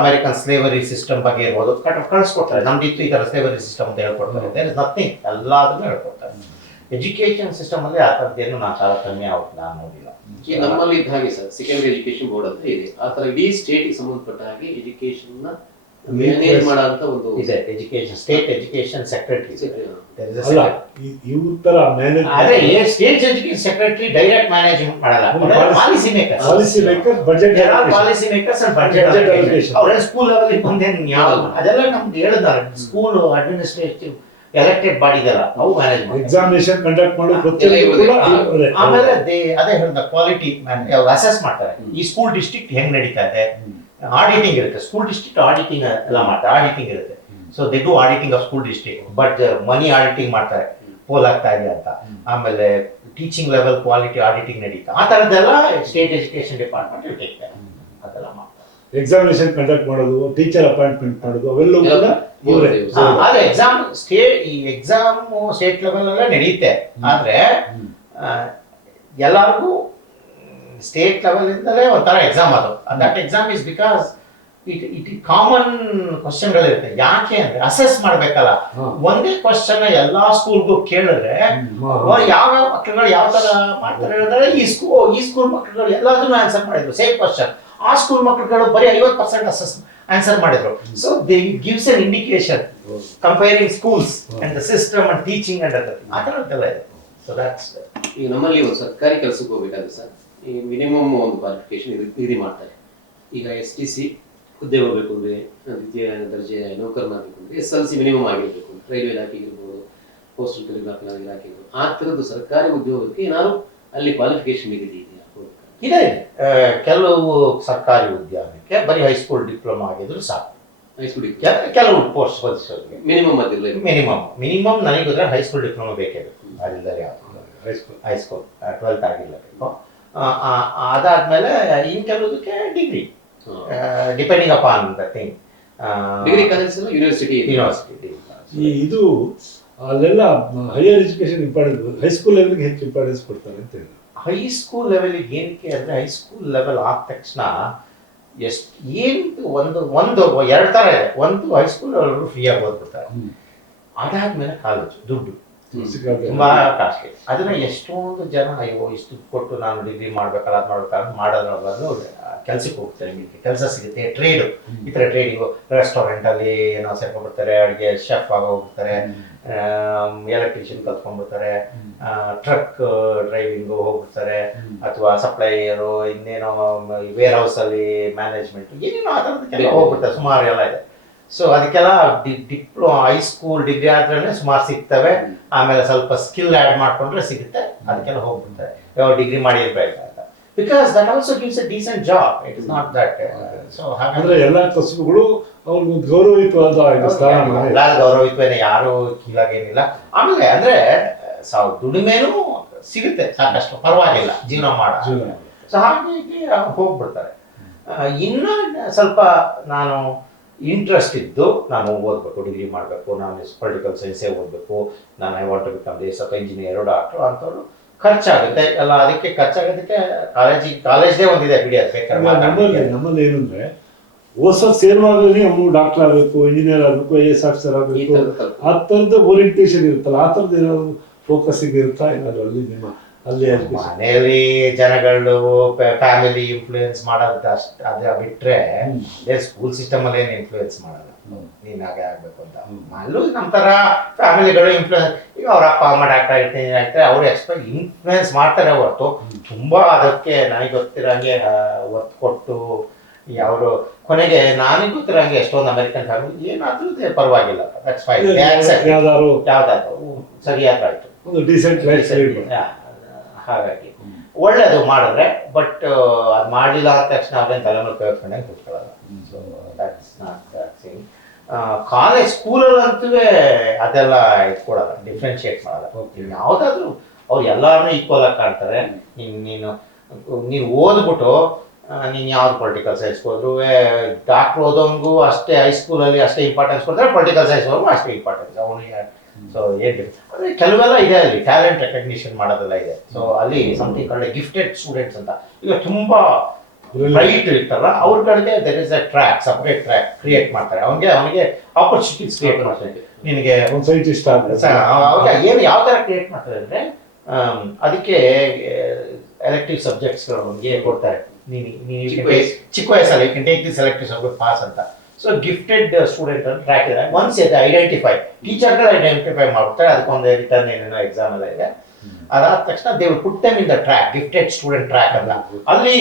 ಅಮೆರಿಕನ್ ಸ್ಲೇವರಿ ಸಿಸ್ಟಮ್ ಬಗ್ಗೆ ಇರ್ಬೋದು, ಕಳಿಸ್ಕೊಡ್ತಾರೆ. ನಮ್ದಿತ್ತು ಈ ತರ ಸ್ಲೇವರಿ ಸಿಸ್ಟಮ್ ಅಂತ ಹೇಳ್ಕೊಡ್ತಾರೆ. ದೇರ್ ಇಸ್ ನಥಿಂಗ್, ಎಲ್ಲದನ್ನು ಹೇಳ್ಕೊಡ್ತಾರೆ. ಎಜುಕೇಶನ್ ಸಿಸ್ಟಮ್ ಅಲ್ಲಿ ಆ ಥರದ್ದೇನು ನಾನು ತಾರತಮ್ಯ ನಾನು ನೋಡಿಲ್ಲ. ನಮ್ಮಲ್ಲಿ ಇದ್ದ ಹಾಗೆ ಸರ್ ಸೆಕೆಂಡರಿ ಎಜುಕೇಶನ್ ಬೋರ್ಡ್ ಅಂತ ಇದೆ, ಆ ತರ ಇಡೀ ಸ್ಟೇಟ್ ಸಂಬಂಧಪಟ್ಟ ಹಾಗೆ ಎಜುಕೇಶನ್ ನ ಮ್ಯಾನೇಜ್ ಮಾಡೋಂತ ಒಂದು ಇದೆ. ಎಜುಕೇಶನ್ ಸ್ಟೇಟ್ ಎಜುಕೇಶನ್ ಸೆಕ್ರೆಟರಿ ಇವ್ರ ತರ ಮ್ಯಾನೇಜ್, ಆದ್ರೆ state education secretary direct management ಮಾಡಲ್ಲ. Policy maker, budget policy makers and budget. ಅವ್ರ ಸ್ಕೂಲ್ ಲೆವೆಲ್ ಬಂದೇನು ಯಾವ ಅದೆಲ್ಲ ನಮ್ಗೆ ಹೇಳಿದ್ದಾರೆ. ಸ್ಕೂಲ್ ಅಡ್ಮಿನಿಸ್ಟ್ರೇಟಿವ್ ಎಲೆಕ್ಟೆಡ್ ಬಾಡಿ ಇದೆಲ್ಲ ಅವು ಮ್ಯಾನೇಜ್ಮೆಂಟ್, ಎಕ್ಸಾಮಿನೇಷನ್ ಕಂಡಕ್ಟ್ ಮಾಡೋದು. ಆಮೇಲೆ ಅದೇ ಹೇಳಿದ ಕ್ವಾಲಿಟಿ ಅಸೆಸ್ ಮಾಡ್ತಾರೆ. ಈ ಸ್ಕೂಲ್ ಡಿಸ್ಟ್ರಿಕ್ಟ್ ಹೆಂಗ್ ನಡೀತಾ ಇದೆ, ಆಡಿಟಿಂಗ್ ಇರುತ್ತೆ. ಸ್ಕೂಲ್ ಡಿಸ್ಟ್ರಿಕ್ಟ್ ಆಡಿಟಿಂಗ್ ಎಲ್ಲ ಮಾಡ್ತಾರೆ, ಆಡಿಟಿಂಗ್ ಇರುತ್ತೆ. So they do auditing of school district, but money auditing ಮಾಡ್ತಾರೆ, ಪೋಲ್ ಆಗ್ತಾ ಇದೆ ಅಂತ. ಆಮೇಲೆ ಟೀಚಿಂಗ್ ಲೆವೆಲ್ ಕ್ವಾಲಿಟಿ ಆಡಿಟಿಂಗ್ ನಡೀತಾ, ಆ ತರದ್ದೆಲ್ಲ ಸ್ಟೇಟ್ ಎಜುಕೇಶನ್ ಡಿಪಾರ್ಟ್ಮೆಂಟ್ ಇಟ್ಟಿರ್ತಾರೆ, ಅದೆಲ್ಲ ಮಾಡ್ತಾರೆ. ಎಕ್ಸಾಮಿನೇಷನ್ ಕಂಡಕ್ಟ್ ಮಾಡೋದು, ಟೀಚರ್ ಅಪಾಯಿಂಟ್ಮೆಂಟ್ ಮಾಡೋದು, ಅವೆಲ್ಲವೂ ಕೂಡ ಇವರೇ. ಆದ್ರೆ ಎಕ್ಸಾಮ್ ಸ್ಟೇಟ್ ಲೆವೆಲ್ ಅಲ್ಲೇ ನಡೆಯುತ್ತೆ. ಆದ್ರೆ ಎಲ್ಲರಿಗೂ ಸ್ಟೇಟ್ ಲೆವೆಲ್ ಇಂದಲೇ ಒಂಥರ ಎಕ್ಸಾಮ್ ಅದು. That exam is because it common ಕ್ವಶನ್ಗಳಿರುತ್ತೆ. ಯಾಕೆ ಅಂದ್ರೆ ಅಸೆಸ್ ಮಾಡ್ಬೇಕಲ್ಲ. ಒಂದೇ ಕ್ವಶನ್ ಎಲ್ಲಾ ಸ್ಕೂಲ್ಗೂ ಕೇಳಿದ್ರೆ ಯಾವ ಮಕ್ಕಳುಗಳು ಯಾವ ತರ ಮಾಡ್ತಾರೆ ಹೇಳಿದ್ರೆ, ಈ ಸ್ಕೂಲ್ ಮಕ್ಕಳುಗಳು ಎಲ್ಲದನ್ನು ಆನ್ಸರ್ ಮಾಡಿದ್ರು ಸೇಮ್ ಕ್ವಶನ್. ಆ ಸ್ಕೂಲ್ ಮಕ್ಕಳುಗಳು ಬರೀ 50% ಅಸೆಸ್ ಆನ್ಸರ್ ಮಾಡಿದ್ರು. So they gives N indication comparing schools and the system and teaching and ಆ ಥರದ್ದೆಲ್ಲ ಇದೆ. ಸೊ ದಟ್ಸ್ ಈಗ ನಮ್ಮಲ್ಲಿ ಒಂದು ಸರ್ಕಾರಿ ಕೆಲಸಕ್ಕೆ ಹೋಗ್ಬೇಕಾದ್ರೆ ಸರ್ ಈ ಮಿನಿಮಮ್ ಒಂದು ಕ್ವಾಲಿಫಿಕೇಶನ್ ನಿಗದಿ ಮಾಡ್ತಾರೆ. ಈಗ STC ಹುದ್ದೆ ಹೋಗ್ಬೇಕು ಅಂದ್ರೆ, ದ್ವಿತೀಯ ದರ್ಜೆ ನೌಕರನಾಗಬೇಕು ಅಂದ್ರೆ SLC ಮಿನಿಮಮ್ ಆಗಿರ್ಬೇಕು. ರೈಲ್ವೆ ಇಲಾಖೆ ಇರ್ಬೋದು, ಪೋಸ್ಟಲ್ ಟೆಲಿಗ್ರಾಫ್ ಇಲಾಖೆ ಇರ್ಬೋದು, ಆ ಥರದ್ದು ಸರ್ಕಾರಿ ಉದ್ಯೋಗಕ್ಕೆ ಏನಾದ್ರು ಅಲ್ಲಿ ಕ್ವಾಲಿಫಿಕೇಶನ್ ನಿಗದಿ ಇದೆಯಾ? ಇದೆ ಕೆಲವು ಸರ್ಕಾರಿ ಉದ್ಯಾನಕ್ಕೆ ಬರೀ ಹೈಸ್ಕೂಲ್ ಡಿಪ್ಲೊಮಾ ಆಗಿದ್ರು ಸಾಕು. ಕೆಲವು ಪೋಸ್ಟ್ ಪೊಸಿಷನ್ಗೆ ಮಿನಿಮಮ್ ಅದಿಲ್ಲ. ಮಿನಿಮಮ್ ನನಗೆ ಗೊತ್ತಿದ್ರೆ ಹೈಸ್ಕೂಲ್ ಡಿಪ್ಲೊಮಾ ಬೇಕೇ ಬೇಕು. ಅದಿಲ್ಲದೆ ಯಾವುದು ಹೈಸ್ಕೂಲ್ 12th ಆಗಿರಲೇಬೇಕು. ಅದಾದ್ಮೇಲೆ ಇನ್ನು ಕೆಲವುದಕ್ಕೆ degree depending upon the thing. Degree college university ಇದು ಅಲ್ಲೆಲ್ಲ ಹೈಯರ್ ಎಜುಕೇಶನ್ ಇಂಪಾರ್ಟೆನ್ಸ್ ಹೈಸ್ಕೂಲ್ ಲೆವೆಲ್ಗೆ ಹೆಚ್ಚು ಇಂಪಾರ್ಟೆನ್ಸ್ ಕೊಡ್ತಾರೆ ಅಂತ ಹೇಳಿ. ಹೈಸ್ಕೂಲ್ ಲೆವೆಲಿಗೆ ಏನಕ್ಕೆ ಅಂದರೆ ಹೈಸ್ಕೂಲ್ ಲೆವೆಲ್ ಆದ ತಕ್ಷಣ ಎಷ್ಟು ಒಂದು ಎರಡು ಥರ ಇದೆ. ಒಂದು ಹೈಸ್ಕೂಲ್ ಲೆವೆಲ್ ಫ್ರೀಯಾಗಿ ಓದ್ಬಿಡ್ತಾರೆ. ಅದಾದ್ಮೇಲೆ ಕಾಲೇಜು ದುಡ್ಡು ತುಂಬಾ ಕಾಸ್ಟ್ಲಿ. ಅದನ್ನ ಎಷ್ಟೊಂದು ಜನ ಅಯ್ಯೋ ಇಷ್ಟು ದುಡ್ಡು ಕೊಟ್ಟು ನಾನು ಡಿಗ್ರಿ ಮಾಡ್ಬೇಕಲ್ಲ ಅದು ಮಾಡ್ಬೇಕಲ್ಲ ಮಾಡೋದ್ರ ಬದಲು ಕೆಲ್ಸಕ್ಕೆ ಹೋಗ್ತಾರೆ. ನಿಮಗೆ ಕೆಲಸ ಸಿಗುತ್ತೆ. ಟ್ರೇಡು ಈ ಥರ ಟ್ರೇಡಿಂಗು ರೆಸ್ಟೋರೆಂಟಲ್ಲಿ ಏನೋ ಸೇರ್ಕೊಂಡ್ಬಿಡ್ತಾರೆ. ಅಡುಗೆ ಶೆಫ್ ಆಗಿ ಹೋಗ್ಬಿಡ್ತಾರೆ. ಎಲೆಕ್ಟ್ರಿಷಿಯನ್ ಕಲ್ತ್ಕೊಂಡ್ಬಿಡ್ತಾರೆ. ಟ್ರಕ್ ಡ್ರೈವಿಂಗು ಹೋಗ್ಬಿಡ್ತಾರೆ. ಅಥವಾ ಸಪ್ಲೈಯರು ಇನ್ನೇನೋ ವೇರ್ ಹೌಸಲ್ಲಿ ಮ್ಯಾನೇಜ್ಮೆಂಟ್ ಏನೇನೋ ಆ ಥರದಕ್ಕೆಲ್ಲ ಹೋಗ್ಬಿಡ್ತಾರೆ. ಸುಮಾರು ಎಲ್ಲ ಇದೆ. ಸೊ ಅದಕ್ಕೆಲ್ಲ ಹೈಸ್ಕೂಲ್ ಡಿಗ್ರಿ ಆದ್ರೇ ಸುಮಾರು ಸಿಗ್ತವೆ. ಆಮೇಲೆ ಸ್ವಲ್ಪ ಸ್ಕಿಲ್ ಆ್ಯಡ್ ಮಾಡ್ಕೊಂಡ್ರೆ ಸಿಗುತ್ತೆ. ಅದಕ್ಕೆಲ್ಲ ಹೋಗ್ಬಿಡ್ತಾರೆ. ಯಾವ ಡಿಗ್ರಿ ಮಾಡಿರ್ಬೇಕು ಅಂತ. Because that also gives A decent job. It is not that. So ಹಾಗಾದ್ರೆ ಎಲ್ಲ ಕಸುಬುಗಳು ಅವ್ರಿಗೊಂದು ಗೌರವಯುತವಾದ ಸ್ಥಾನ. ಗೌರವಯುತವೇನೆ, ಯಾರು ಕೀಳಾಗೇನಿಲ್ಲ. ಆಮೇಲೆ ಅಂದ್ರೆ ದುಡಿಮೆನೂ ಸಿಗುತ್ತೆ ಸಾಕಷ್ಟು, ಪರವಾಗಿಲ್ಲ ಜೀವನ ಮಾಡ. ಸೊ ಹಾಗಾಗಿ ಹೋಗ್ಬಿಡ್ತಾರೆ. ಇನ್ನು ಸ್ವಲ್ಪ ನಾನು ಇಂಟ್ರೆಸ್ಟ್ ಇದ್ದು ನಾನು ಓದಬೇಕು, ಡಿಗ್ರಿ ಮಾಡಬೇಕು, ನಾನು ಪೊಲಿಟಿಕಲ್ ಸೈನ್ಸೇ ಓದಬೇಕು, ನಾನು ಐ ವಾಂಟ್ ಟು ಬಿಕಮ್ ಸ್ವಲ್ಪ ಇಂಜಿನಿಯರು ಡಾಕ್ಟ್ರು ಅಂತವ್ರು ಖರ್ಚಾಗುತ್ತೆ ಎಲ್ಲ. ಅದಕ್ಕೆ ಖರ್ಚಾಗೋದಕ್ಕೆ ಕಾಲೇಜ್ದೇ ಒಂದಿದೆ ಬಿಡಿ. ಅದು ಬೇಕಾದ್ರೆ ನಮ್ಮಲ್ಲಿ ಏನಂದ್ರೆ ಓದ್ಸೋದು ಸೇರುವಾಗಲೇ ಅವನು ಡಾಕ್ಟರ್ ಆಗಬೇಕು, ಇಂಜಿನಿಯರ್ ಆಗಬೇಕು, IAS ಆಫೀಸರ್ ಆಗಬೇಕು, ಆ ಥರದ್ದು ಓರಿಯಂಟೇಷನ್ ಇರುತ್ತಲ್ಲ, ಆ ಥರದ್ದು ಏನಾದ್ರು ಫೋಕಸಿಂಗ್ ಇರುತ್ತಾ ಏನಾದ್ರು ಅಲ್ಲಿ ನಿಮ್ಮ ಅಲ್ಲಿ ಮನೆಯಲ್ಲಿ ಜನಗಳು ಫ್ಯಾಮಿಲಿ ಇನ್ಫ್ಲೂಯೆನ್ಸ್ ಮಾಡೋದು ಅಷ್ಟು ಅದೇ ಬಿಟ್ರೆ ಸ್ಕೂಲ್ ಸಿಸ್ಟಮ್ ಅಲ್ಲಿ ಏನು ಇನ್ಫ್ಲೂಯೆನ್ಸ್ ಮಾಡಲ್ಲ. ನೀನ್ ಹಾಗೆ ಆಗ್ಬೇಕು ಅಂತ ಅಲ್ಲೂ ನಮ್ಮ ತರ ಫ್ಯಾಮಿಲಿಗಳು ಇನ್ಫ್ಲೂಯೆನ್ಸ್. ಈಗ ಅವ್ರ ಅಪ್ಪ ಅಮ್ಮ ಡಾಕ್ಟರ್ ಆಗ್ತಾರೆ, ಅವ್ರು ಇನ್ಫ್ಲೂಯೆನ್ಸ್ ಮಾಡ್ತಾರೆ ಹೊರತು ತುಂಬಾ ಅದಕ್ಕೆ ನನಗೆ ಗೊತ್ತಿರಂಗೆ ಒತ್ತು ಕೊಟ್ಟು ಅವರು ಕೊನೆಗೆ ನನಗೆ ಗೊತ್ತಿರಂಗೆ ಎಷ್ಟೊಂದು ಅಮೆರಿಕನ್ ಫ್ಯಾಮಿಲಿ ಏನಾದ್ರೂ ಪರವಾಗಿಲ್ಲ, ದಟ್ಸ್ ಫೈನ್, ಯಾವ್ದಾದ್ರು ಸರಿಯಾದಾಯ್ತು, ಡೀಸೆಂಟ್ ಲೈಫ್. ಹಾಗಾಗಿ ಒಳ್ಳೇದು ಮಾಡಿದ್ರೆ. ಬಟ್ ಅದು ಮಾಡಲಿಲ್ಲ ಅಂದ ತಕ್ಷಣ ಅವ್ರೇನು ತಲೆಮೇಲೆ ಉಪಯೋಗಿಸ್ಕೊಂಡಂಗೆ ಕೂತ್ಕೊಳ್ಳಲ್ಲ. So that's not that thing. College ಸ್ಕೂಲಲ್ಲಂತೂ ಅದೆಲ್ಲ ಇಟ್ಕೊಡಲ್ಲ, ಡಿಫ್ರೆನ್ಶಿಯೇಟ್ ಮಾಡಲ್ಲ. ಯಾವುದಾದ್ರೂ ಅವ್ರು ಎಲ್ಲಾರನ್ನೂ ಈಕ್ವಲ್ ಆಗಿ ಕಾಣ್ತಾರೆ. ನೀನು ಓದ್ಬಿಟ್ಟು ನೀನು ಯಾವ್ದು ಪೊಲಿಟಿಕಲ್ ಸೈನ್ಸ್ ಹೋದ್ರು ಡಾಕ್ಟ್ರ್ ಓದೋಂಗೂ ಅಷ್ಟೇ ಹೈಸ್ಕೂಲಲ್ಲಿ ಅಷ್ಟೇ ಇಂಪಾರ್ಟೆನ್ಸ್ ಕೊಡ್ತಾರೆ, ಪೊಲಿಟಿಕಲ್ ಸೈನ್ಸ್ ಹೋಗು ಅಷ್ಟೇ ಇಂಪಾರ್ಟೆನ್ಸ್ ಅವನಿಗೆ. ಸೊ ಏನು ಅಂದರೆ ಕೆಲವೆಲ್ಲ ಇದೆ ಅಲ್ಲಿ, ಟ್ಯಾಲೆಂಟ್ ರೆಕಗ್ನಿಷನ್ ಮಾಡೋದೆಲ್ಲ ಇದೆ. ಸೊ ಅಲ್ಲಿ ಸಮಥಿಂಗ್ ಕಡೆ ಗಿಫ್ಟೆಡ್ ಸ್ಟೂಡೆಂಟ್ಸ್ ಅಂತ ಈಗ ತುಂಬ ಬ್ರೈಟ್ ಇರ್ತಾರಲ್ಲ ಅವ್ರ ಕಡೆಗೆ there is a track, separate track create ಮಾಡ್ತಾರೆ. ಅವನಿಗೆ ಆಪರ್ಚುನಿಟೀಸ್ ಕ್ರಿಯೇಟ್ ಮಾಡ್ತಾರೆ. ನಿನಗೆ ಸೈಂಟಿಸ್ಟ್ ಏನು ಯಾವ ಥರ ಕ್ರಿಯೇಟ್ ಮಾಡ್ತಾರೆ ಅಂದರೆ ಅದಕ್ಕೆ ಎಲೆಕ್ಟಿವ್ ಸಬ್ಜೆಕ್ಟ್ಸ್ಗಳು ನಮಗೆ ಕೊಡ್ತಾರೆ. ಚಿಕ್ಕ ವಯಸ್ಸಲ್ಲಿ you can take this elective subject pass ಅಂತ. ಸೊ ಗಿಫ್ಟೆಡ್ ಸ್ಟೂಡೆಂಟ್ ಅಂತ ಟ್ರ್ಯಾಕ್ ಇದೆ. ಒನ್ಸ್ ಇದೆ ಐಡೆಂಟಿಫೈ, ಟೀಚರ್ಗಳು ಐಡೆಂಟಿಫೈ ಮಾಡ್ತಾರೆ. ಅದಕ್ಕೊಂದು ರಿಟರ್ನ್ ಏನೇನೋ ಎಕ್ಸಾಮ್ ಎಲ್ಲ ಇದೆ. ಅದಾದ ತಕ್ಷಣ they will put them in the track, gifted student track ಅಂತ. ಅಲ್ಲಿ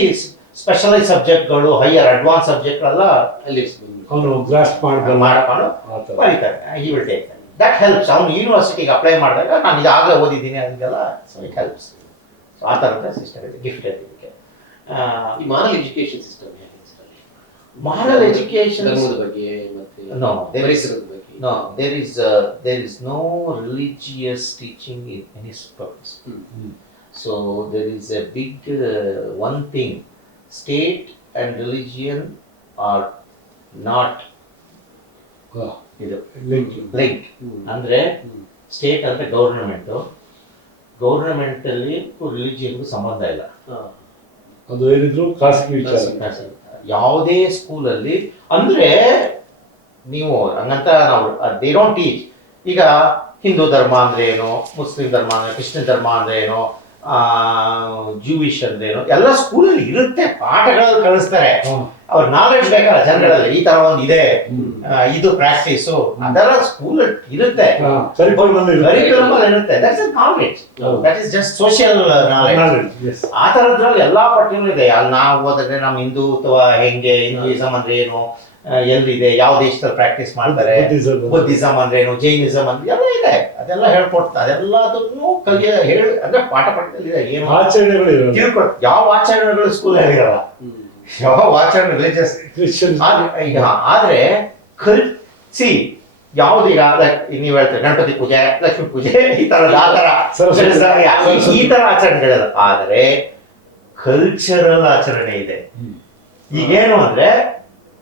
ಸ್ಪೆಷಲೈಸ್ ಸಬ್ಜೆಕ್ಟ್ಗಳು, ಹೈಯರ್ ಅಡ್ವಾನ್ಸ್ ಸಬ್ಜೆಕ್ಟ್ಗಳೆಲ್ಲ ಅಲ್ಲಿ ಮಾಡ್ಕೊಂಡು ಬರೀತಾರೆ. ಈ ವಿಲ್ ಟೇಕ್ ದಟ್ ಹೆಲ್ಪ್ಸ್. ಅವ್ನು ಯೂನಿವರ್ಸಿಟಿಗೆ ಅಪ್ಲೈ ಮಾಡಿದಾಗ ನಾನು ಇದಾಗಲೇ ಓದಿದ್ದೀನಿ ಅದಕ್ಕೆಲ್ಲ. So it helps. ಸೊ ಆ ಥರದ ಸಿಸ್ಟಮ್ ಇದೆ ಗಿಫ್ಟೆಡ್. ಇದಕ್ಕೆ ಈ moral education system moral education ಬಗ್ಗೆ ಮತ್ತೆ no ಪರಿಸರದ ಬಗ್ಗೆ no there is no religious teaching in any purpose. So there is a big one thing, state and religion are not linked. ಅಂದ್ರೆ ಸ್ಟೇಟ್ ಅಂದ್ರೆ government ಅಲ್ಲಿ ರಿಲಿಜಿಯನ್ಗೂ ಸಂಬಂಧ ಇಲ್ಲ. ಅದು ಏನಿದ್ರು ಖಾಸಗಿ ವಿಚಾರ. ಯಾವುದೇ ಸ್ಕೂಲಲ್ಲಿ ಅಂದರೆ ನೀವು ಹಂಗಂತ ನಾವು ದೇ ಡೋಂಟ್ ಟೀಚ್. ಈಗ ಹಿಂದೂ ಧರ್ಮ ಅಂದ್ರೆ ಏನು, ಮುಸ್ಲಿಂ ಧರ್ಮ ಅಂದ್ರೆ, ಕ್ರಿಶ್ಚಿಯನ್ ಧರ್ಮ ಅಂದ್ರೆ ಏನು, ಜೂವಿಷ್ ಅಂದ್ರೆ ಏನು, ಎಲ್ಲ ಸ್ಕೂಲಲ್ಲಿ ಇರುತ್ತೆ. ಪಾಠಗಳಲ್ಲಿ ಕಳಿಸ್ತಾರೆ. ಅವ್ರ ನಾಲೆಡ್ಜ್ ಬೇಕಲ್ಲ ಜನಗಳಲ್ಲಿ, ಈ ತರ ಒಂದು ಇದೆ, ಇದು ಪ್ರಾಕ್ಟೀಸು, ಅದೆಲ್ಲ ಸ್ಕೂಲ್ ಇರುತ್ತೆ, ಕರಿಕ್ಯುಲಮ್ ಅಲ್ಲಿ ಇರುತ್ತೆ. That's A knowledge, that is just social knowledge. ಆ ತರದ್ರಲ್ಲಿ ಎಲ್ಲಾ ಪಠ್ಯಗಳು ಇದೆ. ಅಲ್ಲಿ ನಾವು ಓದಿದ್ರೆ ನಮ್ಮ ಹಿಂದುತ್ವ ಹೆಂಗೆ, ಹಿಂದೂಯಿಸಮ್ ಅಂದ್ರೆ ಏನು, ಎಲ್ಲಿದೆ, ಯಾವ ದೇಶದಲ್ಲಿ ಪ್ರಾಕ್ಟೀಸ್ ಮಾಡ್ತಾರೆ, ಬುದ್ಧಿಸಮ್ ಅಂದ್ರೆ ಏನು, ಜೈನಿಸಮ್ ಅಂದ್ರೆ ಎಲ್ಲ ಇದೆ, ಅದೆಲ್ಲ ಹೇಳ್ಕೊಡ್ತಾರೆ, ಅದೆಲ್ಲದನ್ನು ಹೇಳಿ ಅಂದ್ರೆ ಪಾಠ ಪಠ್ಯದಲ್ಲಿದೆ. ಏನು ಆಚರಣೆಗಳು ಇರೋದು ತಿಳ್ಕೊಳ್, ಯಾವ ಆಚರಣೆಗಳು ಸ್ಕೂಲ್ ಇರಲ್ಲ, ಯಾವ ಆಚರಣೆ ರಿಲಿಜಿಯಸ್ ಕ್ರಿಶ್ಚಿಯನ್ ಈಗ. ಆದ್ರೆ ಕಲ್ಸಿ ಯಾವ್ದು ಈಗ ನೀವ್ ಹೇಳ್ತೀರಿ ಗಣಪತಿ ಪೂಜೆ, ಲಕ್ಷ್ಮೀ ಪೂಜೆ, ಈ ತರ ಈ ತರ ಆಚರಣೆಗಳಿಲ್ಲ. ಆದ್ರೆ ಕಲ್ಚರಲ್ ಆಚರಣೆ ಇದೆ. ಈಗೇನು ಅಂದ್ರೆ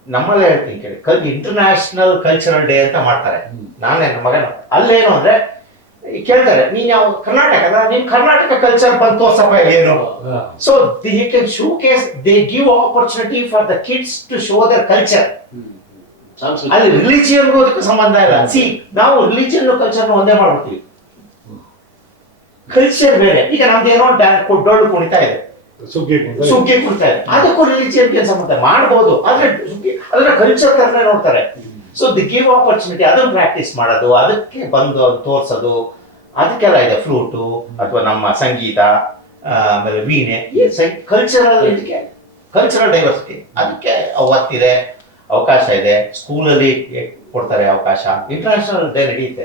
ನಮ್ಮಲ್ಲಿ ಹೇಳ್ತೀನಿ ಕೇಳಿ, ಇಂಟರ್ನ್ಯಾಷನಲ್ ಕಲ್ಚರಲ್ ಡೇ ಅಂತ ಮಾಡ್ತಾರೆ. ನಾನೇ ನಮ್ಮ ಮಗನ ಅಲ್ಲೇನು ಅಂದ್ರೆ ಕೇಳ್ತಾರೆ, ನೀನ್ ಯಾವ ಕರ್ನಾಟಕದ, ನೀನ್ ಕರ್ನಾಟಕ ಕಲ್ಚರ್ ಬಂದು ತೋರ್ಸಪ್ಪ ಏನು. So they can showcase, they give opportunity for the kids to show their culture. ಅಲ್ಲಿ ರಿಲಿಜಿಯನ್ಗೂ ಅದಕ್ಕೆ ಸಂಬಂಧ ಇಲ್ಲ. ಸಿ, ನಾವು ರಿಲಿಜಿಯನ್ ಕಲ್ಚರ್ ಒಂದೇ ಮಾಡ್ಬಿಡ್ತೀವಿ, ಕಲ್ಚರ್ ಬೇರೆ. ಈಗ ನಮ್ದೇನೋ ಡೊಳ್ಳು ಕುಣಿತಾ ಇದೆ, ಸುಗ್ಗಿ ಕುಣಿತಾ ಇದೆ, ಅದಕ್ಕೂ ರಿಲಿಜಿಯನ್ ಕೆಲಸ ಮಾಡ್ತಾರೆ, ಮಾಡ್ಬೋದು. ಆದ್ರೆ ಸುಗ್ಗಿ ಅದನ್ನ ಕಲ್ಚರ್ ತರನೇ ನೋಡ್ತಾರೆ. ಸೊ ದಿ ಗಿವ್ ಆಪರ್ಚುನಿಟಿ, ಅದನ್ನ ಪ್ರಾಕ್ಟೀಸ್ ಮಾಡೋದು, ಅದಕ್ಕೆ ಬಂದು ತೋರ್ಸೋದು, ಅದಕ್ಕೆಲ್ಲ ಇದೆ. ಫ್ಲೂಟು ಅಥವಾ ನಮ್ಮ ಸಂಗೀತ, ಆಮೇಲೆ ವೀಣೆ, ಕಲ್ಚರಲ್, ಇದಕ್ಕೆ ಕಲ್ಚರಲ್ ಡೈವರ್ಸಿಟಿ, ಅದಕ್ಕೆ ಒತ್ತಿದೆ, ಅವಕಾಶ ಇದೆ. ಸ್ಕೂಲಲ್ಲಿ ಕೊಡ್ತಾರೆ ಅವಕಾಶ. ಇಂಟರ್ನ್ಯಾಷನಲ್ ಡೇ ನಡೆಯುತ್ತೆ,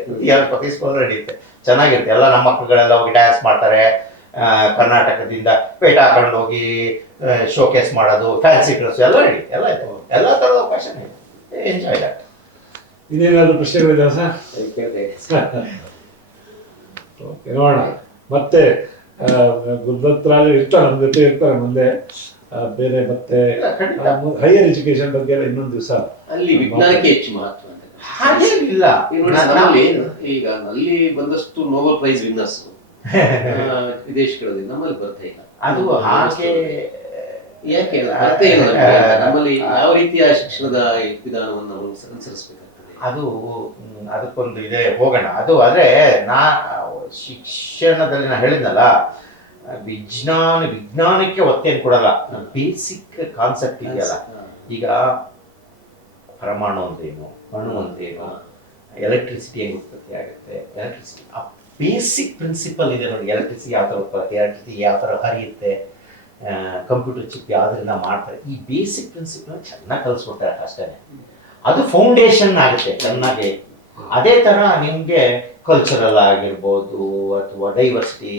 ಪ್ರತಿ ಸ್ಕೂಲ್ ನಡೆಯುತ್ತೆ, ಚೆನ್ನಾಗಿರುತ್ತೆ. ಎಲ್ಲ ನಮ್ಮ ಮಕ್ಕಳುಗಳೆಲ್ಲ ಹೋಗಿ ಡ್ಯಾನ್ಸ್ ಮಾಡ್ತಾರೆ. ಕರ್ನಾಟಕದಿಂದ ಪೇಟ ಹಾಕೊಂಡು ಹೋಗಿ ಶೋಕೇಸ್ ಮಾಡೋದು, ಫ್ಯಾನ್ಸಿ ಡ್ರೆಸ್ ಎಲ್ಲ ನಡೆಯುತ್ತೆ, ಎಲ್ಲ ಇದೆ, ಎಲ್ಲ ಥರದ ಅವಕಾಶ ಇದೆ. ಎಂಜಾಯ್ ಆಗುತ್ತೆ. ಇನ್ನೇನಾದ್ರು ಪ್ರಶ್ನೆಗಳಿದಾವೆ ಸರ್? ಓಕೆ, ನೋಡೋಣ. ಮತ್ತೆ ಗುರುದತ್ ರಾಜ್ ಇರ್ತಾರೆ, ನಮ್ಮ ಜೊತೆ ಇರ್ತಾರೆ ಮುಂದೆ. ಬೇರೆ ಮತ್ತೆ ಹೈಯರ್ ಎಜುಕೇಶನ್ ಬಗ್ಗೆ ಎಲ್ಲ ಇನ್ನೊಂದು ದಿವಸ. ಅಲ್ಲಿ ವಿಜ್ಞಾನಕ್ಕೆ ಹೆಚ್ಚು ಮಹತ್ವ ಹಾಗೇನಿಲ್ಲ. ಈಗ ಅಲ್ಲಿ ಬಂದಷ್ಟು ನೋಬೆಲ್ ಪ್ರೈಸ್ ವಿನ್ನರ್ಸ್ ವಿದೇಶಗಳಲ್ಲಿ ನಮ್ಮಲ್ಲಿ ಬರ್ತಾ ಇಲ್ಲ. ಅದು ಹಾಗೆ ಯಾಕೆ ಅರ್ಥ ಏನು? ನಮ್ಮಲ್ಲಿ ಯಾವ ರೀತಿಯ ಶಿಕ್ಷಣದ ವಿಧಾನವನ್ನು ಅನುಸರಿಸಬೇಕಾಗ್ತದೆ? ಅದು ಅದಕ್ಕೊಂದು ಇದೆ, ಹೋಗೋಣ. ಅದು ಆದ್ರೆ ಶಿಕ್ಷಣದಲ್ಲಿ ನಾ ಹೇಳಿದ್ನಲ್ಲ, ವಿಜ್ಞಾನಕ್ಕೆ ಒತ್ತೇನು ಕೊಡಲ್ಲ. ಬೇಸಿಕ್ ಕಾನ್ಸೆಪ್ಟ್ ಇದೆಯಲ್ಲ, ಈಗ ಪರಮಾಣು ಅಂದ್ರೇನು, ಅಣು ಅಂದ್ರೇನು, ಎಲೆಕ್ಟ್ರಿಸಿಟಿ ಹೆಂಗೆ ಉತ್ಪತ್ತಿ ಆಗುತ್ತೆ, ಎಲೆಕ್ಟ್ರಿಸಿಟಿ ಬೇಸಿಕ್ ಪ್ರಿನ್ಸಿಪಲ್ ಇದೆ ನೋಡಿ. ಎಲೆಕ್ಟ್ರಿಸಿಟಿ ಯಾವ ಥರ ಉತ್ಪತ್ತಿ, ಎಲೆಕ್ಟ್ರಿಸಿಟಿ ಯಾವ ಥರ ಹರಿಯುತ್ತೆ, ಕಂಪ್ಯೂಟರ್ ಚಿಪ್ ಯಾವ್ದ್ರಿಂದ ಮಾಡ್ತಾರೆ, ಈ ಬೇಸಿಕ್ ಪ್ರಿನ್ಸಿಪಲ್ ಚೆನ್ನಾಗಿ ಕಲಿಸ್ಕೊಡ್ತಾರೆ ಅಷ್ಟೇ. ಅದು ಫೌಂಡೇಶನ್ ಆಗುತ್ತೆ ಚೆನ್ನಾಗಿ. ಅದೇ ಥರ ನಿಮಗೆ ಕಲ್ಚರಲ್ ಆಗಿರ್ಬೋದು ಅಥವಾ ಡೈವರ್ಸಿಟಿ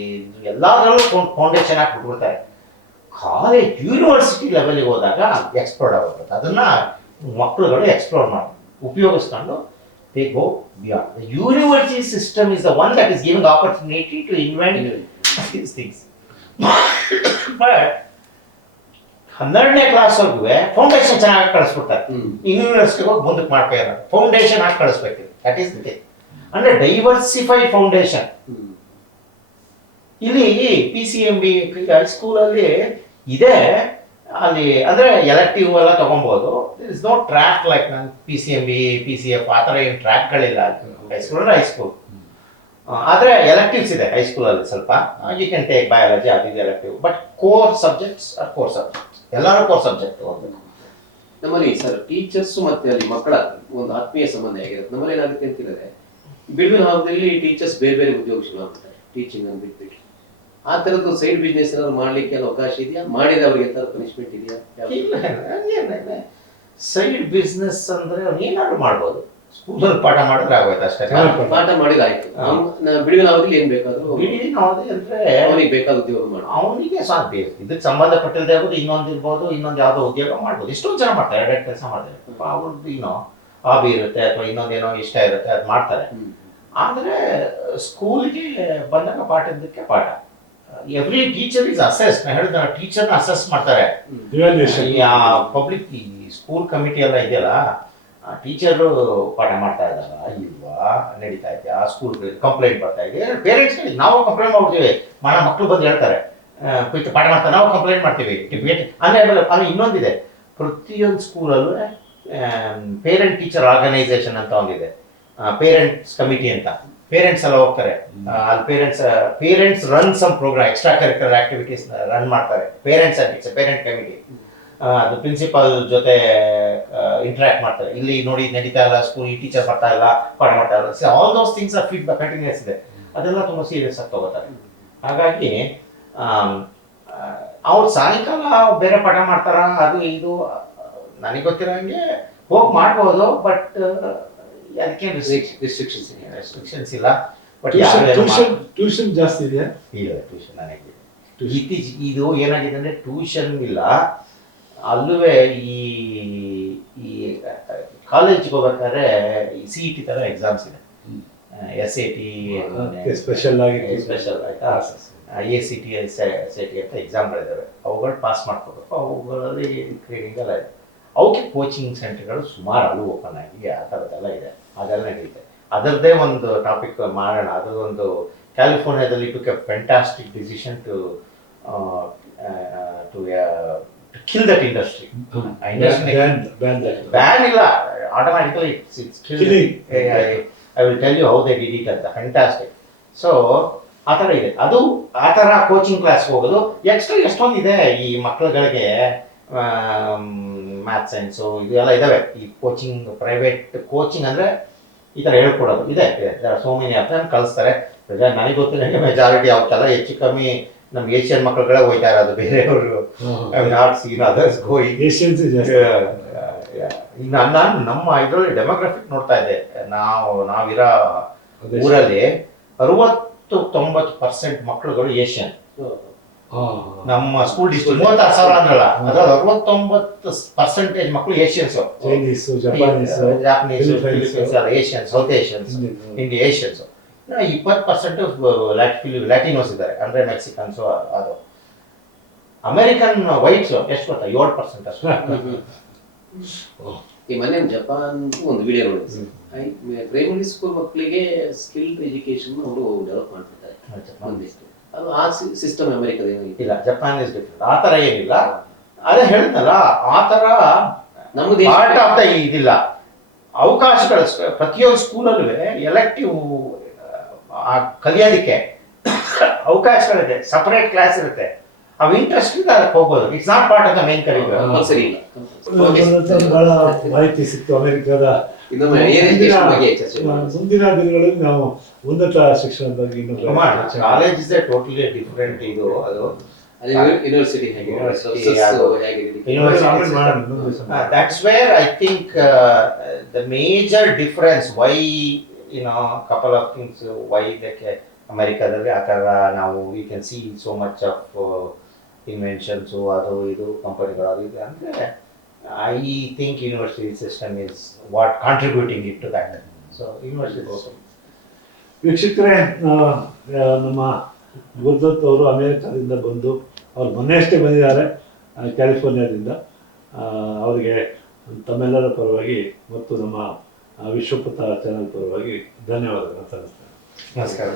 ಎಲ್ಲದರಲ್ಲೂ ಫೌಂಡೇಶನ್ ಹಾಕಿ ಬಿಟ್ಬಿಡ್ತಾರೆ. ಕಾಲೇಜ್ ಯೂನಿವರ್ಸಿಟಿ ಲೆವೆಲ್ಗೆ ಹೋದಾಗ ಎಕ್ಸ್ಪ್ಲೋರ್ ಆಗುತ್ತೆ. ಅದನ್ನು ಮಕ್ಕಳುಗಳು ಎಕ್ಸ್ಪ್ಲೋರ್ ಮಾಡಿ ಉಪಯೋಗಿಸ್ಕೊಂಡು they go beyond. The university system is the one that is giving opportunity to invent these things. But 12ನೇ ಕ್ಲಾಸ್ವರೆಗೂ ಫೌಂಡೇಶನ್ ಚೆನ್ನಾಗಿ ಕಳಿಸ್ಬಿಡ್ತಾರೆ. ಯೂನಿವರ್ಸಿಟಿಗೆ ಹೋಗಿ ಮುಂದಕ್ಕೆ ಮಾಡ್ಕೊಳ್ಳೋದು, ಫೌಂಡೇಶನ್ ಹಾಕಿ ಕಳಿಸ್ಬೇಕು. ದಟ್ ಈಸ್ ದಿ ಅಂದ್ರೆ ಡೈವರ್ಸಿಫೈಡ್ ಫೌಂಡೇಶನ್. ಇಲ್ಲಿ PCMB ಹೈಸ್ಕೂಲಲ್ಲಿ ಇದೆ. ಅಲ್ಲಿ ಅಂದ್ರೆ ಎಲೆಕ್ಟಿವ್ ಎಲ್ಲ ತಗೊಬೋದು. ಇಸ್ ನೋ ಟ್ರ್ಯಾಕ್ ಲೈಕ್ ನಾನು PCMB PCF ಆ ಥರ ಏನು ಟ್ರ್ಯಾಕ್ಗಳಿಲ್ಲ. ಹೈಸ್ಕೂಲ್ ಅಂದ್ರೆ ಹೈಸ್ಕೂಲ್, ಆದರೆ ಎಲೆಕ್ಟಿವ್ಸ್ ಇದೆ ಹೈಸ್ಕೂಲಲ್ಲಿ ಸ್ವಲ್ಪ. ಯು ಕ್ಯಾನ್ ಟೇಕ್ ಬಯಾಲಜಿ, ಅದು ಇದು ಎಲೆಕ್ಟಿವ್. ಬಟ್ ಕೋರ್ ಸಬ್ಜೆಕ್ಟ್ಸ್ ಎಲ್ಲರೂ ಕೋರ್ ಸಬ್ಜೆಕ್ಟ್ ತಗೋಬೇಕು. ನಮ್ಮಲ್ಲಿ ಸರ್ ಟೀಚರ್ಸ್ ಮತ್ತೆ ಅಲ್ಲಿ ಮಕ್ಕಳ ಒಂದು ಆತ್ಮೀಯ ಸಂಬಂಧ ಆಗಿರುತ್ತೆ. ನಮ್ಮಲ್ಲಿ ಏನಾಗುತ್ತೆ ಅಂತಿದ್ರೆ, ಬಿಡುವಿನ ಭಾಗದಲ್ಲಿ ಟೀಚರ್ಸ್ ಬೇರೆ ಬೇರೆ ಉದ್ಯೋಗ ಶುರು ಮಾಡ್ತಾರೆ, ಟೀಚಿಂಗ್ ಅನ್ನು ಬಿಟ್ಬಿಟ್ಟು. ಆ ಥರದ್ದು ಸೈಡ್ ಬಿಸ್ನೆಸ್ ಏನಾದ್ರು ಮಾಡ್ಲಿಕ್ಕೆ ಅವಕಾಶ ಇದೆಯಾ? ಮಾಡಿದ್ರೆ ಅವ್ರಿಗೆ ಎಂತ ಪನಿಷ್ಮೆಂಟ್ ಇದೆಯಾ? ಇಲ್ಲ, ಸೈಡ್ ಬಿಸ್ನೆಸ್ ಅಂದ್ರೆ ಏನಾದ್ರು ಮಾಡ್ಬೋದು. ಸ್ಕೂಲಲ್ಲಿ ಪಾಠ ಮಾಡಿದ್ರೆ ಆಗೋಯ್ತು ಅಷ್ಟೇ. ಪಾಠ ಮಾಡಿದ್ರೆ ಆಯ್ತು. ಬಿಡುವಿನ ಅವಧಿಯಲ್ಲಿ ಏನ್ ಬೇಕಾದ್ರೂ ಬಿಡುವಿನ ಅವಧಿ ಅಂದ್ರೆ ಅವನಿಗೆ ಬೇಕಾದ ಉದ್ಯೋಗ ಮಾಡಿ, ಅವನಿಗೆ ಸಾಧ್ಯ ಇದಕ್ಕೆ ಸಂಬಂಧಪಟ್ಟಿಲ್ಲದೆ ಆಗೋದು ಇನ್ನೊಂದು ಇರ್ಬೋದು, ಇನ್ನೊಂದು ಯಾವುದೋ ಉದ್ಯೋಗ ಮಾಡ್ಬೋದು. ಇಷ್ಟೊಂದು ಜನ ಮಾಡ್ತಾರೆ, ಎರಡೆರಡು ಕೆಲಸ ಮಾಡ್ತಾರೆ. ಅವ್ರದ್ದು ಏನೋ ಹಾಬಿ ಇರುತ್ತೆ ಅಥವಾ ಇನ್ನೊಂದೇನೋ ಇಷ್ಟ ಇರುತ್ತೆ, ಅದು ಮಾಡ್ತಾರೆ. ಆದರೆ ಸ್ಕೂಲ್ಗೆ ಬಂದಾಗ ಪಾಠಕ್ಕೆ ಪಾಠ. Every teacher is assess. ನಾ ಹೇಳಿದ ಟೀಚರ್ನ ಅಸೆಸ್ ಮಾಡ್ತಾರೆ. ಪಬ್ಲಿಕ್ ಈ ಸ್ಕೂಲ್ ಕಮಿಟಿ ಎಲ್ಲ ಇದೆಯಲ್ಲ, ಟೀಚರು ಪಾಠ ಮಾಡ್ತಾ ಇದ್ದಾರಾ ಇಲ್ವಾ, ನಡೀತಾ ಇದೆಯಾ, ಸ್ಕೂಲ್ ಕಂಪ್ಲೇಂಟ್ ಬರ್ತಾ ಇದೆ. ಪೇರೆಂಟ್ಸ್ ನಾವು ಕಂಪ್ಲೇಂಟ್ ಮಾಡ್ತೀವಿ, ಮಕ್ಕಳು ಬಂದು ಹೇಳ್ತಾರೆ ಪಾಠ ಮಾಡ್ತಾರೆ, ನಾವು ಕಂಪ್ಲೇಂಟ್ ಮಾಡ್ತೀವಿ. ಅಂದರೆ ಇನ್ನೊಂದಿದೆ, ಪ್ರತಿಯೊಂದು ಸ್ಕೂಲಲ್ಲೂ ಪೇರೆಂಟ್ ಟೀಚರ್ ಆರ್ಗನೈಸೇಷನ್ ಅಂತ ಒಂದಿದೆ, ಪೇರೆಂಟ್ಸ್ ಕಮಿಟಿ ಅಂತ. ಪೇರೆಂಟ್ಸ್ ಎಲ್ಲ ಹೋಗ್ತಾರೆ ಅಲ್ಲಿ. Parents run some program, extra curricular activities run ಮಾಡ್ತಾರೆ. Parents it's parent committee. ಅದು ಪ್ರಿನ್ಸಿಪಾಲ್ ಜೊತೆ ಇಂಟ್ರಾಕ್ಟ್ ಮಾಡ್ತಾರೆ. ಇಲ್ಲಿ ನೋಡಿ ನಡೀತಾ ಇಲ್ಲ ಸ್ಕೂಲ್, ಈ ಟೀಚರ್ ಬರ್ತಾ ಇಲ್ಲ, ಪಾಠ ಮಾಡ್ತಾ ಇಲ್ಲ. All those things are feedback continuous ಇದೆ. ಅದೆಲ್ಲ ತುಂಬ ಸೀರಿಯಸ್ ಆಗಿ ತಗೋತಾರೆ. ಹಾಗಾಗಿ ಅವ್ರು ಸಾಯಂಕಾಲ ಬೇರೆ ಪಾಠ ಮಾಡ್ತಾರ, ಅದು ಇದು ನನಗೆ ಗೊತ್ತಿರೋಂಗೆ ಹೋಗಿ ಮಾಡ್ಬೋದು. ಬಟ್ ಅದಕ್ಕೆ ರಿಸ್ಟ್ರಿಕ್ಷನ್ಸ್ ರೆಸ್ಟ್ರಿಕ್ಷನ್ಸ್ ಇಲ್ಲ. ಬಟ್ ಯಾರು ಟ್ಯೂಷನ್ ಜಾಸ್ತಿ ಇದೆಯಾ? ಇಲ್ಲ, ಟ್ಯೂಷನ್ ನನಗೆ ಇದು ಏನಾಗಿದೆ ಅಂದರೆ ಟ್ಯೂಷನ್ ಇಲ್ಲ. ಅಲ್ಲೂ ಈ ಈ ಕಾಲೇಜ್ಗೆ ಹೋಗ್ಬೇಕಾದ್ರೆ ಈ CET ಥರ ಎಕ್ಸಾಮ್ಸ್ ಇದೆ. SAT ಸ್ಪೆಷಲ್ ಆಗಿ ಸ್ಪೆಷಲ್ ಆಯಿತಾ, ACT SAT ಅಂತ ಎಕ್ಸಾಮ್ಗಳಿದ್ದಾವೆ. ಅವುಗಳು ಪಾಸ್ ಮಾಡ್ಕೋಬೇಕು. ಅವುಗಳಲ್ಲಿ ಟ್ರೈನಿಂಗ್ ಎಲ್ಲ ಇದೆ. ಅವಕ್ಕೆ ಕೋಚಿಂಗ್ ಸೆಂಟರ್ಗಳು ಸುಮಾರು ಅಲ್ಲೂ ಓಪನ್ ಆಗಿ ಆ ಥರದ್ದೆಲ್ಲ ಇದೆ. ಅದೆಲ್ಲ ನಡೀತೆ. ಅದರದ್ದೇ ಒಂದು ಟಾಪಿಕ್ ಮಾಡೋಣ. ಅದರದೊಂದು ಕ್ಯಾಲಿಫೋರ್ನಿಯಾದಲ್ಲಿ took a fantastic decision to kill that industry. Ban ಇಲ್ಲ, automatically it's killing. I will tell you how they did it ಅಂತ. Fantastic. So ಆ ಥರ ಇದೆ. ಅದು ಆ ಥರ ಕೋಚಿಂಗ್ ಕ್ಲಾಸ್ಗೆ ಹೋಗೋದು. ಎಷ್ಟೊಂದು ಇದೆ ಈ ಮಕ್ಕಳುಗಳಿಗೆ. ಮ್ಯಾಥ್ ಸೈನ್ಸು ಇದು ಎಲ್ಲ ಇದ್ದಾವೆ. ಈ ಕೋಚಿಂಗ್, ಪ್ರೈವೇಟ್ ಕೋಚಿಂಗ್ ಅಂದರೆ ಈ ಥರ ಹೇಳ್ಕೊಡೋದು ಇದೆ. ಸೋ ಮೆನಿ ಆಫ್ ದೆಮ್ ಕಳಿಸ್ತಾರೆ. ನನಗೆ ಗೊತ್ತಿಲ್ಲ, ಮೆಜಾರಿಟಿ ಅವಕ್ಕೆಲ್ಲ ಹೆಚ್ಚು ಕಮ್ಮಿ ನಮ್ಮ ಏಷ್ಯನ್ ಮಕ್ಕಳುಗಳೇ ಹೋಗ್ತಾ ಇರೋದು. ಬೇರೆಯವರು ನಾಟ್ ಸೀನ್ ಅದರ್ಸ್ ಗೋಯಿಂಗ್. ನಾನು ನಮ್ಮ ಇದರಲ್ಲಿ ಡೆಮೋಗ್ರಫಿಕ್ ನೋಡ್ತಾ ಇದ್ದೆ. ನಾವಿರೋ ಊರಲ್ಲಿ 60-90% ಮಕ್ಕಳುಗಳು ಏಷ್ಯನ್. ನಮ್ಮ ಸ್ಕೂಲ್ ಡಿಸ್ಟ್ರಿಕ್ಟ್ 36,000 ಅಂದ್ರಲ್ಲ, ಅದ್ರಲ್ಲಿ 69% ಮಕ್ಕಳು Asians. Japanese, Philippines, Asians, South Asians, India Asians. 20% Latinos ಇದ್ದಾರೆ, ಅಂದರೆ ಮೆಕ್ಸಿಕನ್ಸು. ಅದು ಅಮೆರಿಕನ್ ವೈಟ್ಸು ಎಷ್ಟು ಗೊತ್ತಾ, 7% ಅಷ್ಟು. ಈ ಮೊನ್ನೆ ಜಪಾನ್ ಒಂದು ವಿಡಿಯೋ ನೋಡಿದ್ವಿ. ಪ್ರೈಮರಿ ಸ್ಕೂಲ್ ಮಕ್ಕಳಿಗೆ ಸ್ಕಿಲ್ಡ್ ಎಜುಕೇಶನ್ ಅವರು ಡೆವಲಪ್ ಮಾಡ್ತಿದ್ದಾರೆ. ಅದು ಆ ಸಿಸ್ಟಮ್ ಅಮೆರಿಕದ ಇಲ್ಲ, ಜಪಾನ್ ಇಸ್ ಡಿಫ್ರೆಂಟ್. ಆ ಥರ ಏನಿಲ್ಲ. ಅದೇ ಹೇಳಿದ್ನಲ್ಲ, ಆ ಥರ ನಮ್ಮ ದೇಶ ಪಾರ್ಟ್ ಆಫ್ ದ ಇದಿಲ್ಲ. ಅವಕಾಶಗಳು ಪ್ರತಿಯೊಂದು ಸ್ಕೂಲಲ್ಲೂ ಎಲೆಕ್ಟಿವ್ ಕಲಿಯೋದಕ್ಕೆ ಅವಕಾಶಗಳಿದೆ. ಸಪರೇಟ್ ಕ್ಲಾಸ್ ಇರುತ್ತೆ. ಅವು ಇಂಟ್ರೆಸ್ಟ್ ಇಂದ ಅದಕ್ಕೆ ಹೋಗ್ಬೋದು. It's not part of the main curriculum. ಸರಿ ಇಲ್ಲ. ಬಹಳ ಮಾಹಿತಿ ಸಿಕ್ತು ಅಮೆರಿಕದ. ಮುಂದಿನ ದಿನಗಳಲ್ಲಿ ನಾವು ಉನ್ನತ ಶಿಕ್ಷಣದ ಬಗ್ಗೆ ಕಾಲೇಜ್ ಇಸ್ ಟೋಟಲಿ ಡಿಫರೆಂಟ್. ಇದು ಅದು university that's where I think the major difference, why couple of things, why ಅಮೆರಿಕಾದಲ್ಲಿ ಆ ಥರ ನಾವು we can see so much of inventions, ಅದು ಇದು ಕಂಪನಿಗಳು ಅದು ಇದೆ ಅಂದರೆ I think university system is what contributing it to that. So university system. ವೀಕ್ಷಕರೇ, ನಮ್ಮ ಗುರುದತ್ ಅವರು ಅಮೆರಿಕದಿಂದ ಬಂದು, ಅವ್ರು ಮೊನ್ನೆಯಷ್ಟೇ ಬಂದಿದ್ದಾರೆ ಕ್ಯಾಲಿಫೋರ್ನಿಯಾದಿಂದ. ಅವರಿಗೆ ತಮ್ಮೆಲ್ಲರ ಪರವಾಗಿ ಮತ್ತು ನಮ್ಮ ವಿಶ್ವಪಥ ಚಾನಲ್ ಪರವಾಗಿ ಧನ್ಯವಾದಗಳನ್ನು ಸಲ್ಲಿಸ್ತೇನೆ. ನಮಸ್ಕಾರ.